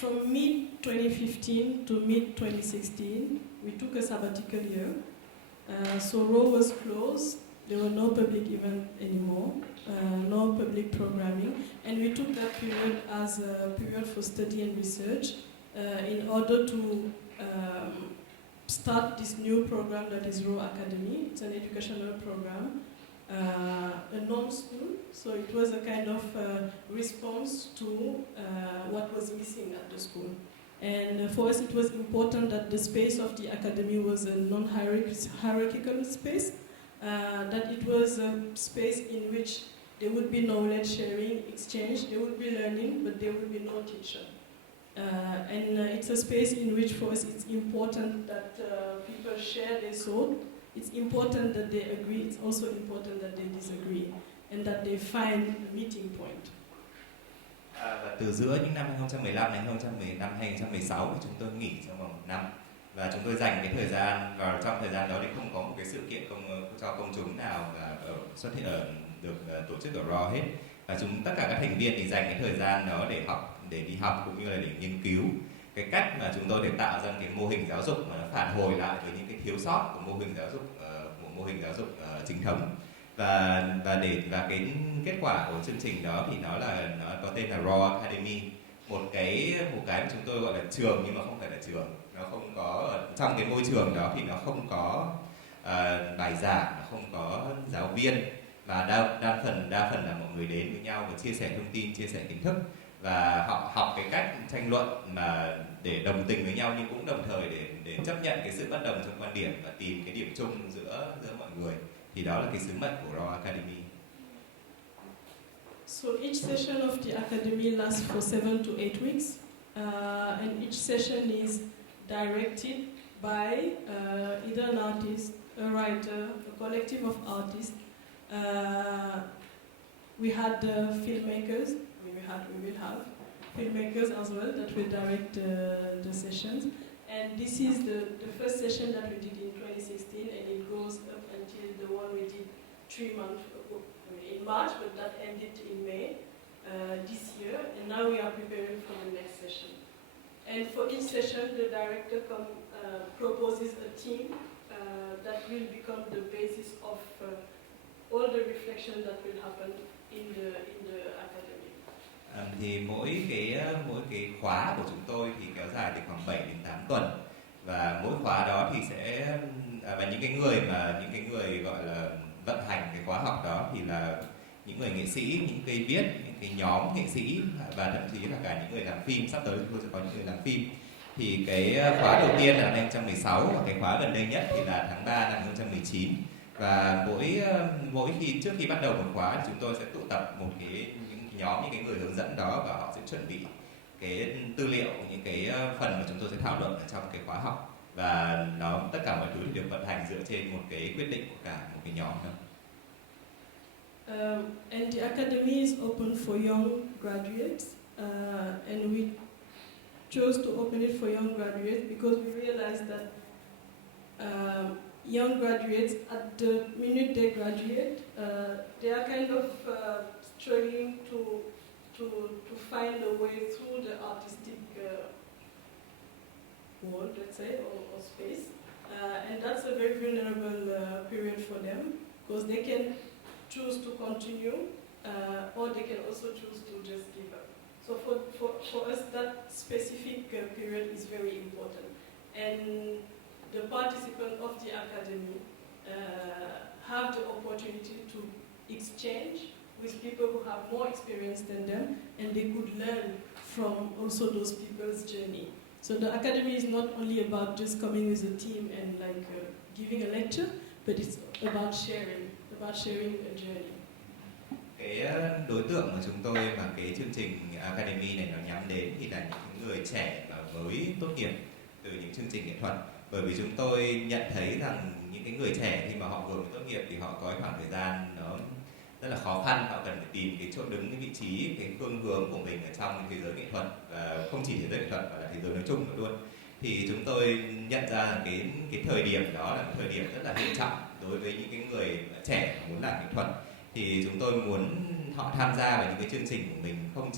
from mid 2015 to mid 2016, we took a sabbatical year. So Rho was closed. There were no public events anymore, no public programming, and we took that period as a period for study and research in order to start this new program that is Rho Academy. It's an educational program, a non-school, so it was a kind of response to what was missing at the school. And for us it was important that the space of the academy was a non-hierarchical space, that it was a space in which there would be knowledge sharing, exchange, there would be learning, but there would be no teacher. And it's a space in which for us it's important that people share their thought. it's important that they agree, it's also important that they disagree, and that they find a meeting point. Và từ giữa những năm 2015 đến năm 2016 thì chúng tôi nghỉ trong vòng 1 năm. Và chúng tôi dành cái thời gian vào trong thời gian đó thì không có một cái sự kiện cho công chúng nào xuất hiện được tổ chức ở RAW hết. Và tất cả các thành viên thì dành cái thời gian đó để đi học cũng như là để nghiên cứu cái cách mà chúng tôi để tạo ra cái mô hình giáo dục mà nó phản hồi lại với những cái thiếu sót của mô hình giáo dục chính thống. Và cái kết quả của chương trình đó thì nó có tên là Raw Academy, một cái mà chúng tôi gọi là trường nhưng mà không phải là trường. Nó không có trong cái môi trường đó thì nó không có bài giảng, nó không có giáo viên, mà đa phần là mọi người đến với nhau và chia sẻ thông tin, chia sẻ kiến thức, và họ học cái cách tranh luận mà để đồng tình với nhau, nhưng cũng đồng thời để chấp nhận cái sự bất đồng trong quan điểm và tìm cái điểm chung giữa mọi người. Thì đó là cái sứ mệnh của Raw Academy. So each session of the academy lasts for 7 to 8 weeks, and each session is directed by either an artist, a writer, a collective of artists. We had filmmakers. We will have filmmakers as well that will direct the sessions. And this is the first session that we did in 2016, and it goes up until the one we did 3 months ago, in March, but that ended in May this year. And now we are preparing for the next session. And for each session, the director proposes a theme that will become the basis of all the reflection that will happen in the academy. Thì mỗi cái khóa của chúng tôi thì kéo dài từ khoảng 7 đến 8 tuần, và mỗi khóa đó thì sẽ và những cái người gọi là vận hành cái khóa học đó thì là những người nghệ sĩ, những cái viết, những cái nhóm nghệ sĩ, và thậm chí là cả những người làm phim. Sắp tới chúng tôi sẽ có những người làm phim. Thì cái khóa đầu tiên là năm 2016, và cái khóa gần đây nhất thì là tháng 3 năm 2019. Và trước khi bắt đầu một khóa thì chúng tôi sẽ tụ tập những nhóm, những cái người hướng dẫn đó, và họ sẽ chuẩn bị cái tư liệu, những cái phần mà chúng tôi sẽ thảo luận ở trong cái khóa học, và tất cả mọi thứ thì được vận hành dựa trên một cái quyết định của cả một cái nhóm đó. And the academy is open for young graduates, and we chose to open it for young graduates because we realized that young graduates, at the minute they graduate, they are kind of struggling to find a way through the artistic world, let's say, or space, and that's a very vulnerable period for them, because they can choose to continue, or they can also choose to just give up. So for us, that specific period is very important, and the participants of the academy have the opportunity to exchange with people who have more experience than them, and they could learn from also those people's journey. So the academy is not only about just coming with a team and giving a lecture, but it's about sharing a journey. Cái đối tượng mà chúng tôi mà cái chương trình Academy này nó nhắm đến thì là những người trẻ và mới tốt nghiệp từ những chương trình nghệ thuật. Bởi vì chúng tôi nhận thấy rằng những cái người trẻ khi mà họ vừa mới tốt nghiệp thì họ có khoảng thời gian nó rất là khó khăn, họ cần phải tìm cái chỗ đứng, cái vị trí, cái phương hướng của mình ở trong thế giới nghệ thuật, và không chỉ thế giới nghệ thuật mà là thế giới nói chung nữa luôn. Thì chúng tôi nhận ra là cái thời điểm đó là một thời điểm rất là quan trọng đối với những cái người trẻ muốn làm nghệ thuật. Thì chúng tôi muốn họ tham gia vào những cái chương trình của mình không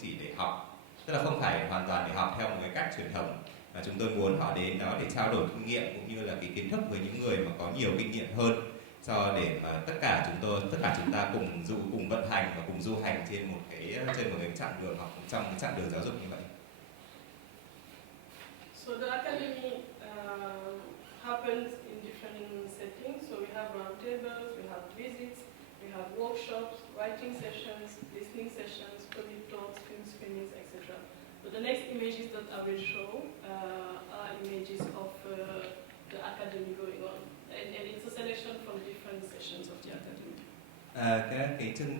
chỉ để học, tức là không phải hoàn toàn để học theo một cái cách truyền thống, mà chúng tôi muốn họ đến đó để trao đổi kinh nghiệm cũng như là cái kiến thức với những người mà có nhiều kinh nghiệm hơn, để mà tất cả chúng ta cùng vận hành và cùng du hành trên một cái chặng đường học, trong cái chặng đường giáo dục như vậy. So the academy happens in different settings. So we have roundtables, we have visits, we have workshops, writing sessions, listening sessions, public talks, film screenings, etc. So the next images that I will show are images of the academy going on, and it's a selection from different sessions of the academy.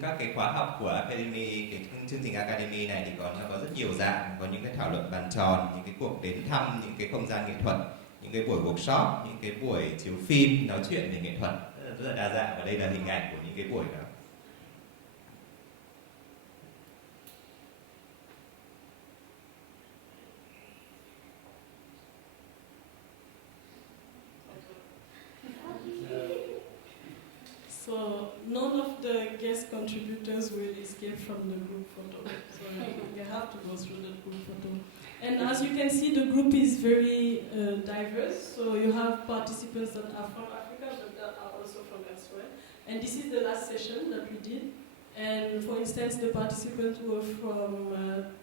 Các cái khóa học của Academy, cái chương trình Academy này thì nó có rất nhiều dạng, có những cái thảo luận bàn tròn, những cái cuộc đến thăm những cái không gian nghệ thuật, những cái buổi workshop, những cái buổi chiếu phim, nói chuyện về nghệ thuật rất là đa dạng, và đây là hình ảnh của những cái buổi đó. So none of the guest contributors will escape from the group photo. So you have to go through the group photo. And as you can see, the group is very diverse. So you have participants that are from Africa, but that are also from elsewhere. And this is the last session that we did. And for instance, the participants were from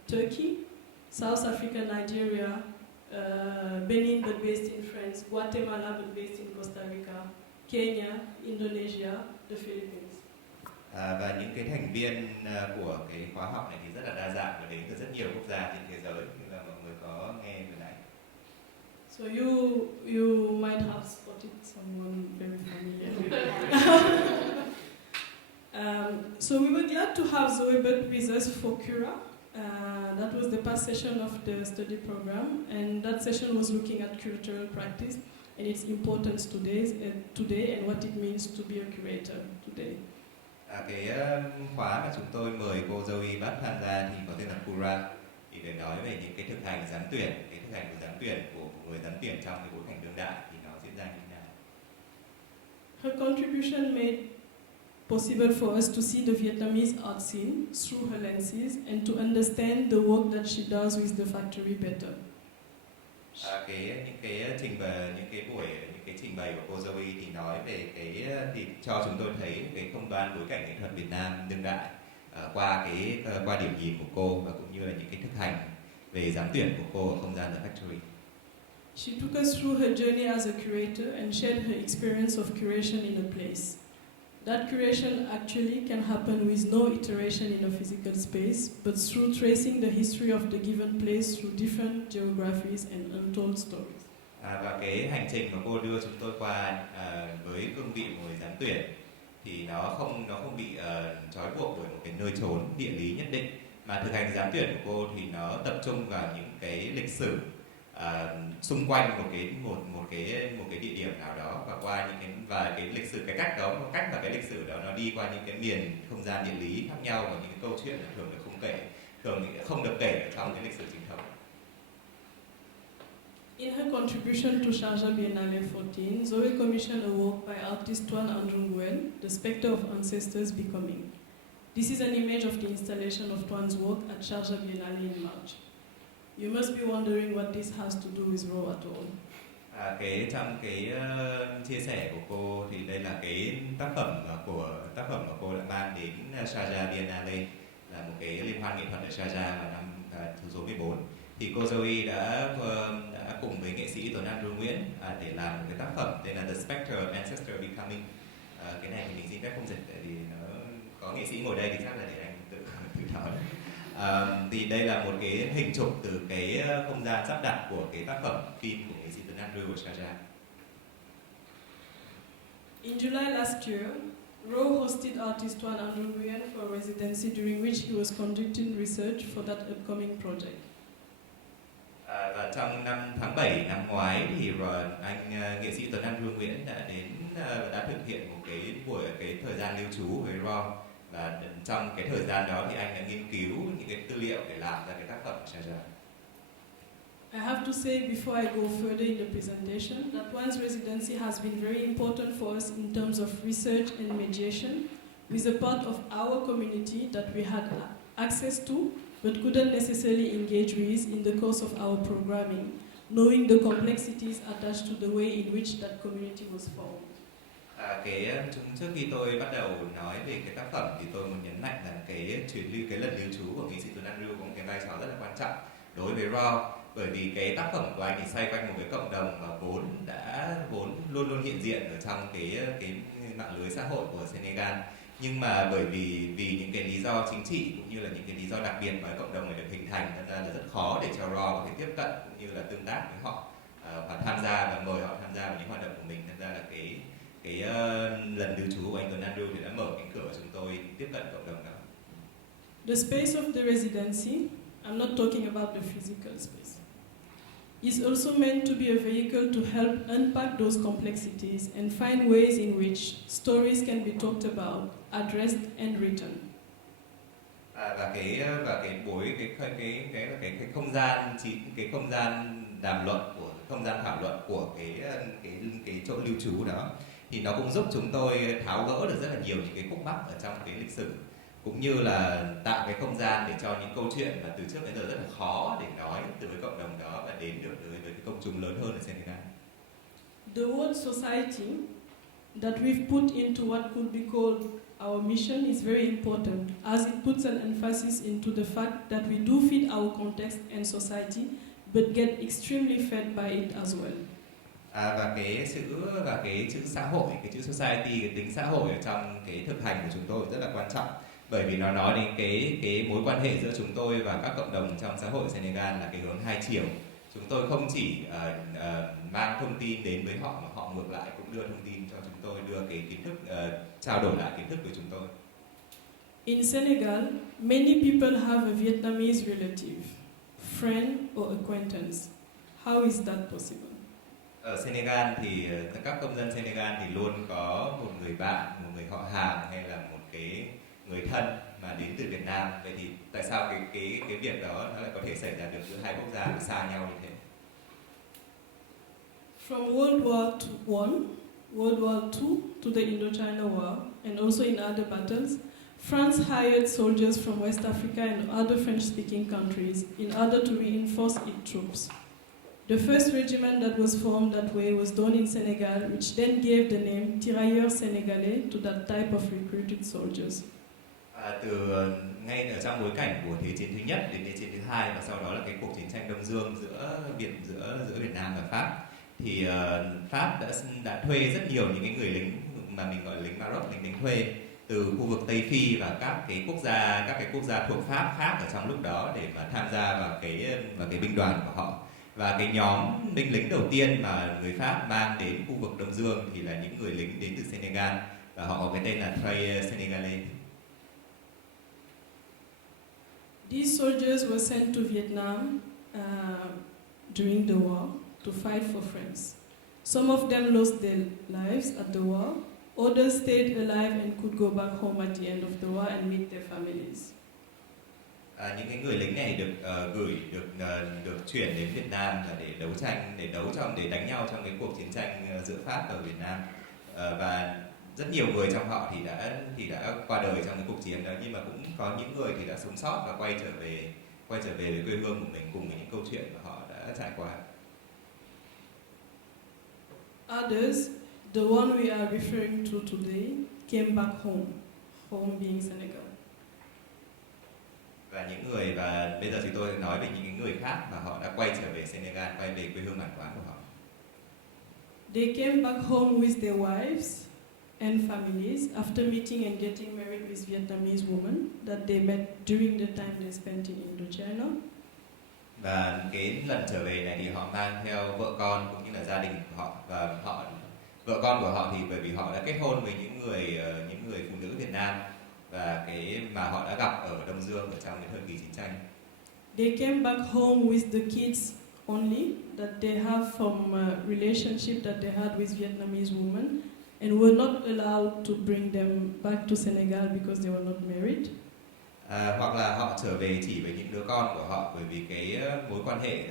Turkey, South Africa, Nigeria, Benin but based in France, Guatemala but based in Costa Rica, Kenya, Indonesia, the Philippines. Và những cái thành viên của cái khóa học này thì rất là đa dạng và đến từ rất nhiều quốc gia trên thế giới, như là mọi người có nghe vừa nãy. So you might have spotted someone very familiar. So we were glad to have Zoe Butt with us for Cura. That was the past session of the study program, and that session was looking at cultural practice and its importance today and what it means to be a curator today. Cái khóa mà chúng tôi mời cô Zoe Butt tham gia thì có tên là Cura, thì để nói về những cái thực hành giám tuyển, cái thực hành của giám tuyển của người giám tuyển trong cái bối cảnh đương đại thì nó diễn ra như thế nào. Her contribution made possible for us to see the Vietnamese art scene through her lenses and to understand the work that she does with the factory better. Những cái trình bày của cô Zoe thì nói về thì cho chúng tôi thấy cái không gian bối cảnh nghệ thuật Việt Nam đương đại qua điểm nhìn của cô và cũng như là những cái thực hành về giám tuyển của cô ở không gian The Factory. She took us through her journey as a curator and shared her experience of curation in a place. That curation actually can happen with no iteration in a physical space, but through tracing the history of the given place through different geographies and untold stories. Và cái hành trình mà cô đưa chúng tôi qua với cương vị của người giám tuyển thì nó không bị trói buộc bởi một cái nơi chốn địa lý nhất định, mà thực hành giám tuyển của cô thì nó tập trung vào những cái lịch sử xung quanh một cái địa điểm nào đó, và qua những cái lịch sử, cái cách mà cái lịch sử đó nó đi qua những cái miền không gian địa lý khác nhau, và những cái câu chuyện thường không được kể trong cái lịch sử chính thống. In her contribution to Sharjah Biennale 14, Zoe commissioned a work by artist ThogyNG, The Spectre of Ancestors Becoming. This is an image of the installation of THÍNG's work at Sharjah Biennale in March. You must be wondering what this has to do with Raw at all. Trong cái chia sẻ của cô thì đây là cái tác phẩm mà cô đã mang đến Sharjah Biennale, là một cái liên hoan nghệ thuật ở Sharjah vào năm thứ số 14. Thì cô Zoe đã cùng với nghệ sĩ TործNG Nguyễn để làm một cái tác phẩm tên là The Spectre of Ancestors Becoming. Cái này thì mình xin phép không dịch, tại vì nó có nghệ sĩ ngồi đây thì chắc là để anh tự nói. Thì đây là một cái hình chụp từ cái không gian sắp đặt của cái tác phẩm phim của nghệ sĩ TործNG của Sharjah. In July last year, Raw hosted artist TործNG for a residency during which he was conducting research for that upcoming project. Và trong tháng 7 năm ngoái thì anh nghệ sĩ TործNG Nguyễn đã thực hiện một cái thời gian lưu trú với Raw, và trong cái thời gian đó thì anh đã nghiên cứu những cái tư liệu để làm ra cái tác phẩm của Sharjah. I have to say before I go further in the presentation that one's residency has been very important for us in terms of research and mediation with a part of our community that we had access to but couldn't necessarily engage with in the course of our programming, knowing the complexities attached to the way in which that community was formed. Trước khi tôi bắt đầu nói về cái tác phẩm thì tôi muốn nhấn mạnh rằng cái lần lưu trú của nghệ sĩ TործNG có một cái vai trò rất là quan trọng đối với Raw, bởi vì cái tác phẩm của anh thì xoay quanh một cái cộng đồng và vốn luôn hiện diện ở trong cái mạng lưới xã hội của Senegal. Nhưng mà bởi vì những cái lý do chính trị cũng như là những cái lý do đặc biệt mà cộng đồng này được hình thành, nên là rất khó để cho Raw có thể tiếp cận cũng như là tương tác với họ và tham gia và mời họ tham gia vào những hoạt động của mình. Nên ra là cái lần lưu trú của anh TործNG thì đã mở cánh cửa cho chúng tôi tiếp cận cộng đồng đó. The space of the residency, I'm not talking about the physical space. is also meant to be a vehicle to help unpack those complexities and find ways in which stories can be talked about, addressed and written. Và cái buổi cái không gian đàm luận của không gian thảo luận của cái chỗ lưu trú đó thì nó cũng giúp chúng tôi tháo gỡ được rất là nhiều những cái khúc mắc ở trong cái lịch sử, cũng như là tạo cái không gian để cho những câu chuyện mà từ trước đến giờ rất là khó để nói từ với cộng đồng đó và đến được với cái công chúng lớn hơn ở Senegal. The word society that we've put into what could be called our mission is very important, as it puts an emphasis into the fact that we do fit our context and society, but get extremely fed by it as well. Và cái chữ xã hội, cái chữ society, cái tính xã hội ở trong cái thực hành của chúng tôi rất là quan trọng, bởi vì nó nói đến cái mối quan hệ giữa chúng tôi và các cộng đồng trong xã hội Senegal là cái hướng hai chiều. Chúng tôi không chỉ mang thông tin đến với họ mà họ ngược lại cũng đưa thông tin cho chúng tôi, đưa cái kiến thức, trao đổi lại kiến thức với chúng tôi. In Senegal, many people have a Vietnamese relative, friend or acquaintance. How is that possible? Ở Senegal thì các công dân Senegal thì luôn có một người bạn, một người họ hàng hay là một cái người thân mà đến từ Việt Nam. Vậy thì tại sao cái việc đó nó lại có thể xảy ra được giữa hai quốc gia xa nhau như thế? From World War I, World War II to the Indochina War, and also in other battles, France hired soldiers from West Africa and other French-speaking countries in order to reinforce its troops. The first regiment that was formed that way was done in Senegal, which then gave the name Tirailleurs Sénégalais to that type of recruited soldiers. Ngay ở trong bối cảnh của Thế chiến thứ nhất đến Thế chiến thứ hai và sau đó là cái cuộc chiến tranh Đông Dương giữa Việt Nam và Pháp, thì Pháp đã thuê rất nhiều những cái người lính mà mình gọi là lính Maroc, lính thuê từ khu vực Tây Phi và các cái quốc gia thuộc Pháp khác ở trong lúc đó để mà tham gia vào cái binh đoàn của họ. Và cái nhóm binh lính đầu tiên mà người Pháp mang đến khu vực Đông Dương thì là những người lính đến từ Senegal và họ có cái tên là Tirailleurs Sénégalais. These soldiers were sent to Vietnam during the war to fight for France. Some of them lost their lives at the war. Others stayed alive and could go back home at the end of the war and meet their families. Những cái người lính này được chuyển đến Việt Nam là để đánh nhau trong cái cuộc chiến tranh giữa Pháp và Việt Nam, và rất nhiều người trong họ thì đã qua đời trong cái cuộc chiến đó, nhưng mà cũng có những người thì đã sống sót và quay trở về với quê hương của mình cùng với những câu chuyện mà họ đã trải qua. Others, the one we are referring to today, came back home being Senegal. Và bây giờ thì tôi nói về những người khác mà họ đã quay trở về Senegal, quay về quê hương bản quán của họ. They came back home with their wives and families after meeting and getting married with Vietnamese women that they met during the time they spent in Indochina. Và cái lần trở về này thì họ mang theo vợ con cũng như là gia đình của họ, và vợ con của họ thì bởi vì họ đã kết hôn với những người phụ nữ Việt Nam và mà họ đã gặp ở Đông Dương ở trong cái thời kỳ chiến tranh. They came back home with the kids only that they have from a relationship that they had with Vietnamese women and were not allowed to bring them back to Senegal because they were not married. Hoặc là họ trở về chỉ với những đứa con của họ, bởi vì cái mối quan hệ,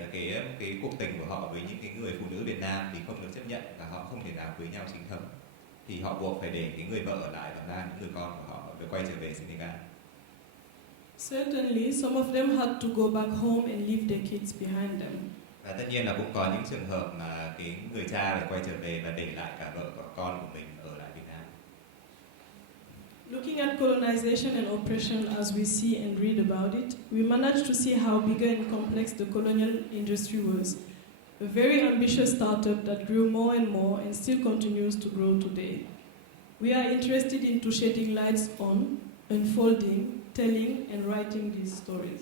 cái cuộc tình của họ với những cái người phụ nữ Việt Nam thì không được chấp nhận và họ không thể nào cưới nhau chính thống, thì họ buộc phải để cái người vợ ở lại và mang những người con của họ để quay trở về Senegal. Certainly, some of them had to go back home and leave their kids behind them. Và tất nhiên là cũng có những trường hợp mà cái người cha phải quay trở về và để lại cả vợ và con của mình ở lại Việt Nam. Looking at colonization and oppression as we see and read about it, we managed to see how bigger and complex the colonial industry was. A very ambitious startup that grew more and more and still continues to grow today. We are interested into shedding lights on, unfolding, telling and writing these stories.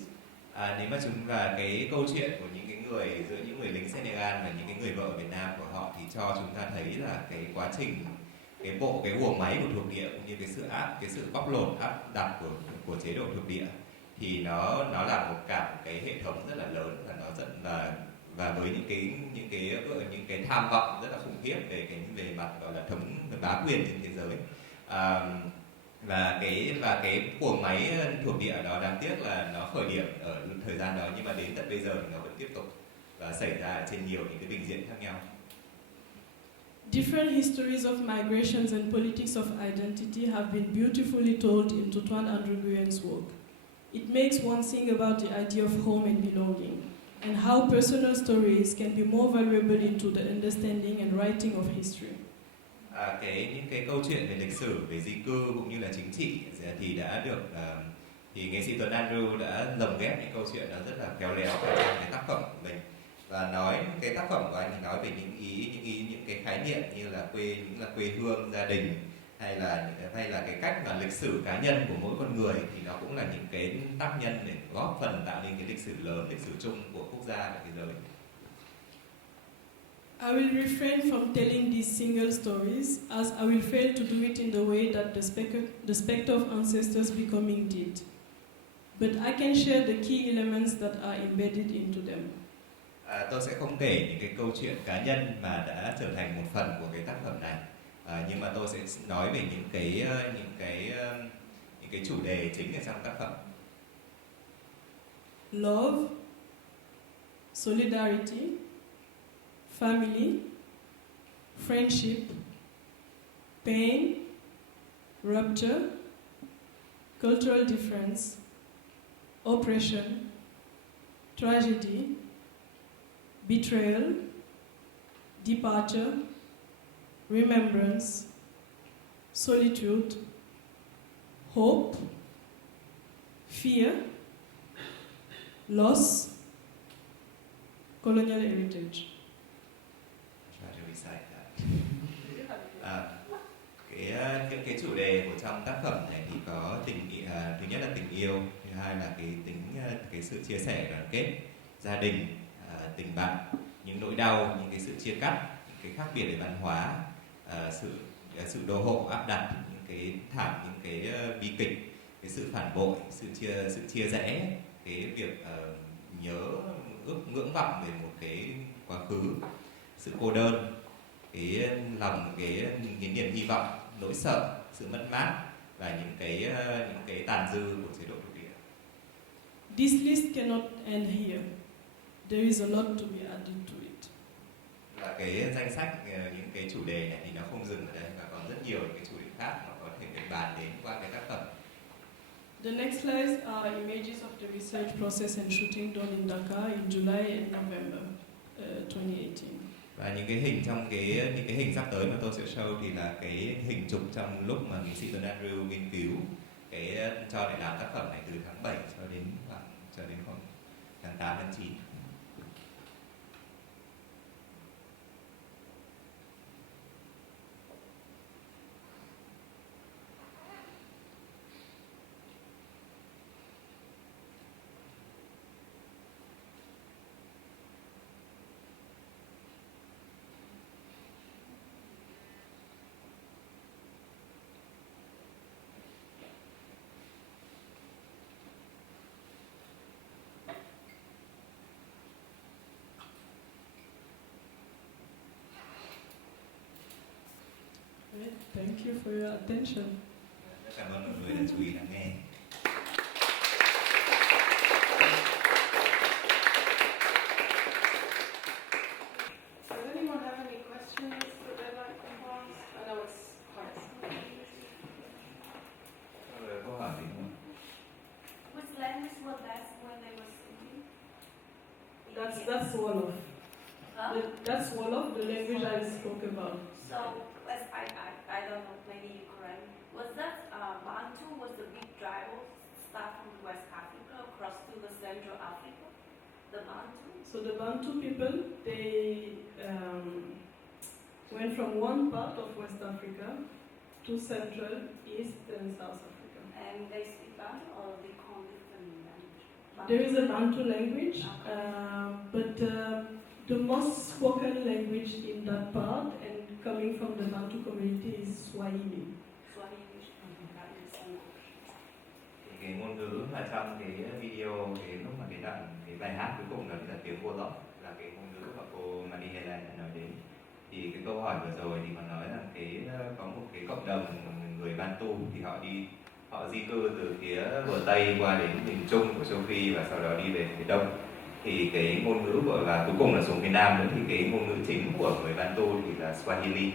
Nếu mà cái câu chuyện của giữa những người lính Senegal và những cái người vợ Việt Nam của họ thì cho chúng ta thấy là cái quá trình, cái guồng máy của thuộc địa cũng như cái sự bóc lột áp đặt của chế độ thuộc địa thì nó là cả một cái hệ thống rất là lớn, và nó và với những cái tham vọng rất là khủng khiếp về mặt gọi là bá quyền trên thế giới. Và cái guồng máy thuộc địa đó đáng tiếc là nó khởi điểm ở thời gian đó, nhưng mà đến tận bây giờ thì nó vẫn tiếp tục và xảy ra trên nhiều những cái bình diện khác nhau. Different histories of migrations and politics of identity have been beautifully told in Tኢና Nguyen's work. It makes one think about the idea of home and belonging, and how personal stories can be more valuable into the understanding and writing of history. Những cái câu chuyện về lịch sử, về di cư cũng như là chính trị thì đã được thì nghệ sĩ Tuấn Andrew đã lồng ghép những câu chuyện đó rất là khéo léo vào trong cái tác phẩm của mình, và nói cái tác phẩm của anh thì nói về những cái khái niệm như là quê hương, gia đình, hay là cái cách mà lịch sử cá nhân của mỗi con người thì nó cũng là những cái tác nhân để góp phần tạo nên cái lịch sử lớn, lịch sử chung của quốc gia và thế giới. I will refrain from telling these single stories, as I will fail to do it in the way that the spectre of ancestors becoming did. But I can share the key elements that are embedded into them. Tôi sẽ không kể những cái câu chuyện cá nhân mà đã trở thành một phần của cái tác phẩm này, nhưng mà tôi sẽ nói về những cái chủ đề chính ở trong tác phẩm. Love, solidarity, family, friendship, pain, rupture, cultural difference, oppression, tragedy, betrayal, departure, remembrance, solitude, hope, fear, loss, colonial heritage. Những cái chủ đề của trong tác phẩm này thì có thứ nhất là tình yêu, thứ hai là cái sự chia sẻ đoàn kết, gia đình, tình bạn, những nỗi đau, những cái sự chia cắt, những cái khác biệt về văn hóa, sự đô hộ áp đặt, những cái thảm, những cái bi kịch, cái sự phản bội, sự chia rẽ, cái việc nhớ ngưỡng vọng về một cái quá khứ, sự cô đơn, cái niềm hy vọng, nỗi sợ, sự mất mát và những cái tàn dư của chế độ thuộc địa. This list cannot end here. There is a lot to be added to it. Và cái danh sách những cái chủ đề này thì nó không dừng ở đây, và còn rất nhiều những cái chủ đề khác mà có thể được bàn đến qua cái tác phẩm. The next slides are images of the research process and shooting done in Dhaka in July and November 2018. Và những cái hình trong những cái hình sắp tới mà tôi sẽ show thì là cái hình chụp trong lúc mà nghệ sĩ Tuấn Andrew nghiên cứu cho để làm tác phẩm này từ tháng 7 cho đến khoảng tháng 8 tháng 9. Thank you for your attention. Cảm ơn mọi người đã chú ý lắng nghe. Does anyone have any questions that they'd like to ask? I know it's quite Câu hỏi gì không? Which language was that when they were singing? That's Wolof. Huh? That's Wolof, the language I spoke about. So, as I don't know, maybe you correct me. Was that Bantu was the big tribal start from West Africa across to the Central Africa? The Bantu? So the Bantu people, they went from one part of West Africa to Central, East and South Africa. And they speak Bantu or they call different language? There is a Bantu language, but the most spoken language in that part and coming from the Bantu community is Swahili. Swahili. Cái ngôn ngữ mà trong cái video, cái lúc mà cái bài hát cuối cùng là tiếng Wolof. là cái ngôn ngữ mà cô Marie Hélène đã nói đến. Thì cái câu hỏi vừa rồi thì còn nói rằng có một cái cộng đồng người Bantu thì họ di cư từ phía bờ Tây qua đến miền Trung của Châu Phi và sau đó đi về phía Đông. Thì cái ngôn ngữ và cuối cùng là xuống phía Nam nữa, thì cái ngôn ngữ chính của người Bantu thì là Swahili.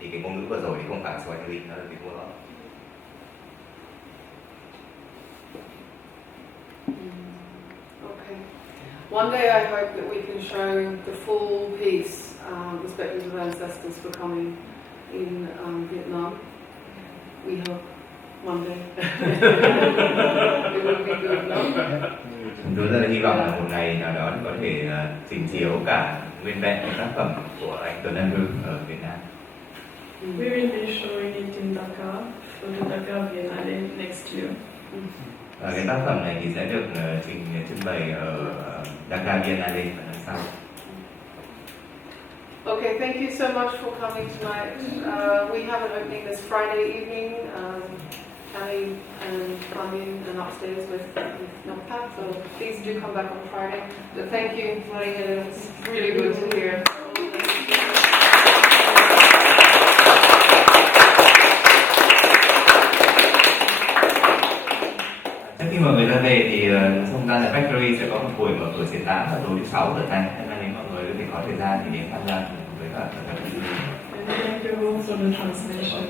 Thì cái ngôn ngữ vừa rồi thì không phải Swahili, nó là tiếng Ngôn. Okay. One day I hope that we can show the full piece, The Spectres of Ancestors for Coming in Vietnam. We hope one day. It would be good, no? Chúng tôi rất là hy vọng là một ngày nào đó có thể trình chiếu cả nguyên vẹn các tác phẩm của anh Tኢና ở Việt Nam. We will be showing it in Dhaka for the Dhaka Biennale next year. Và cái tác phẩm này thì sẽ được trưng bày ở Dhaka Biennale vào năm sau. Okay, thank you so much for coming tonight. We have an opening this Friday evening. KHi and Giám and upstairs with Pháp, so please do come back on Friday. But thank you, Marie Hélène. It's really good to hear. Trước khi mọi người ra về thì không gian là Factory sẽ có một buổi mở cửa triển lãm vào tối thứ 6 tuần này. Nên là nếu mọi người có thể có thời gian thì đến tham gia với cả tất cả các Thank you for the translation.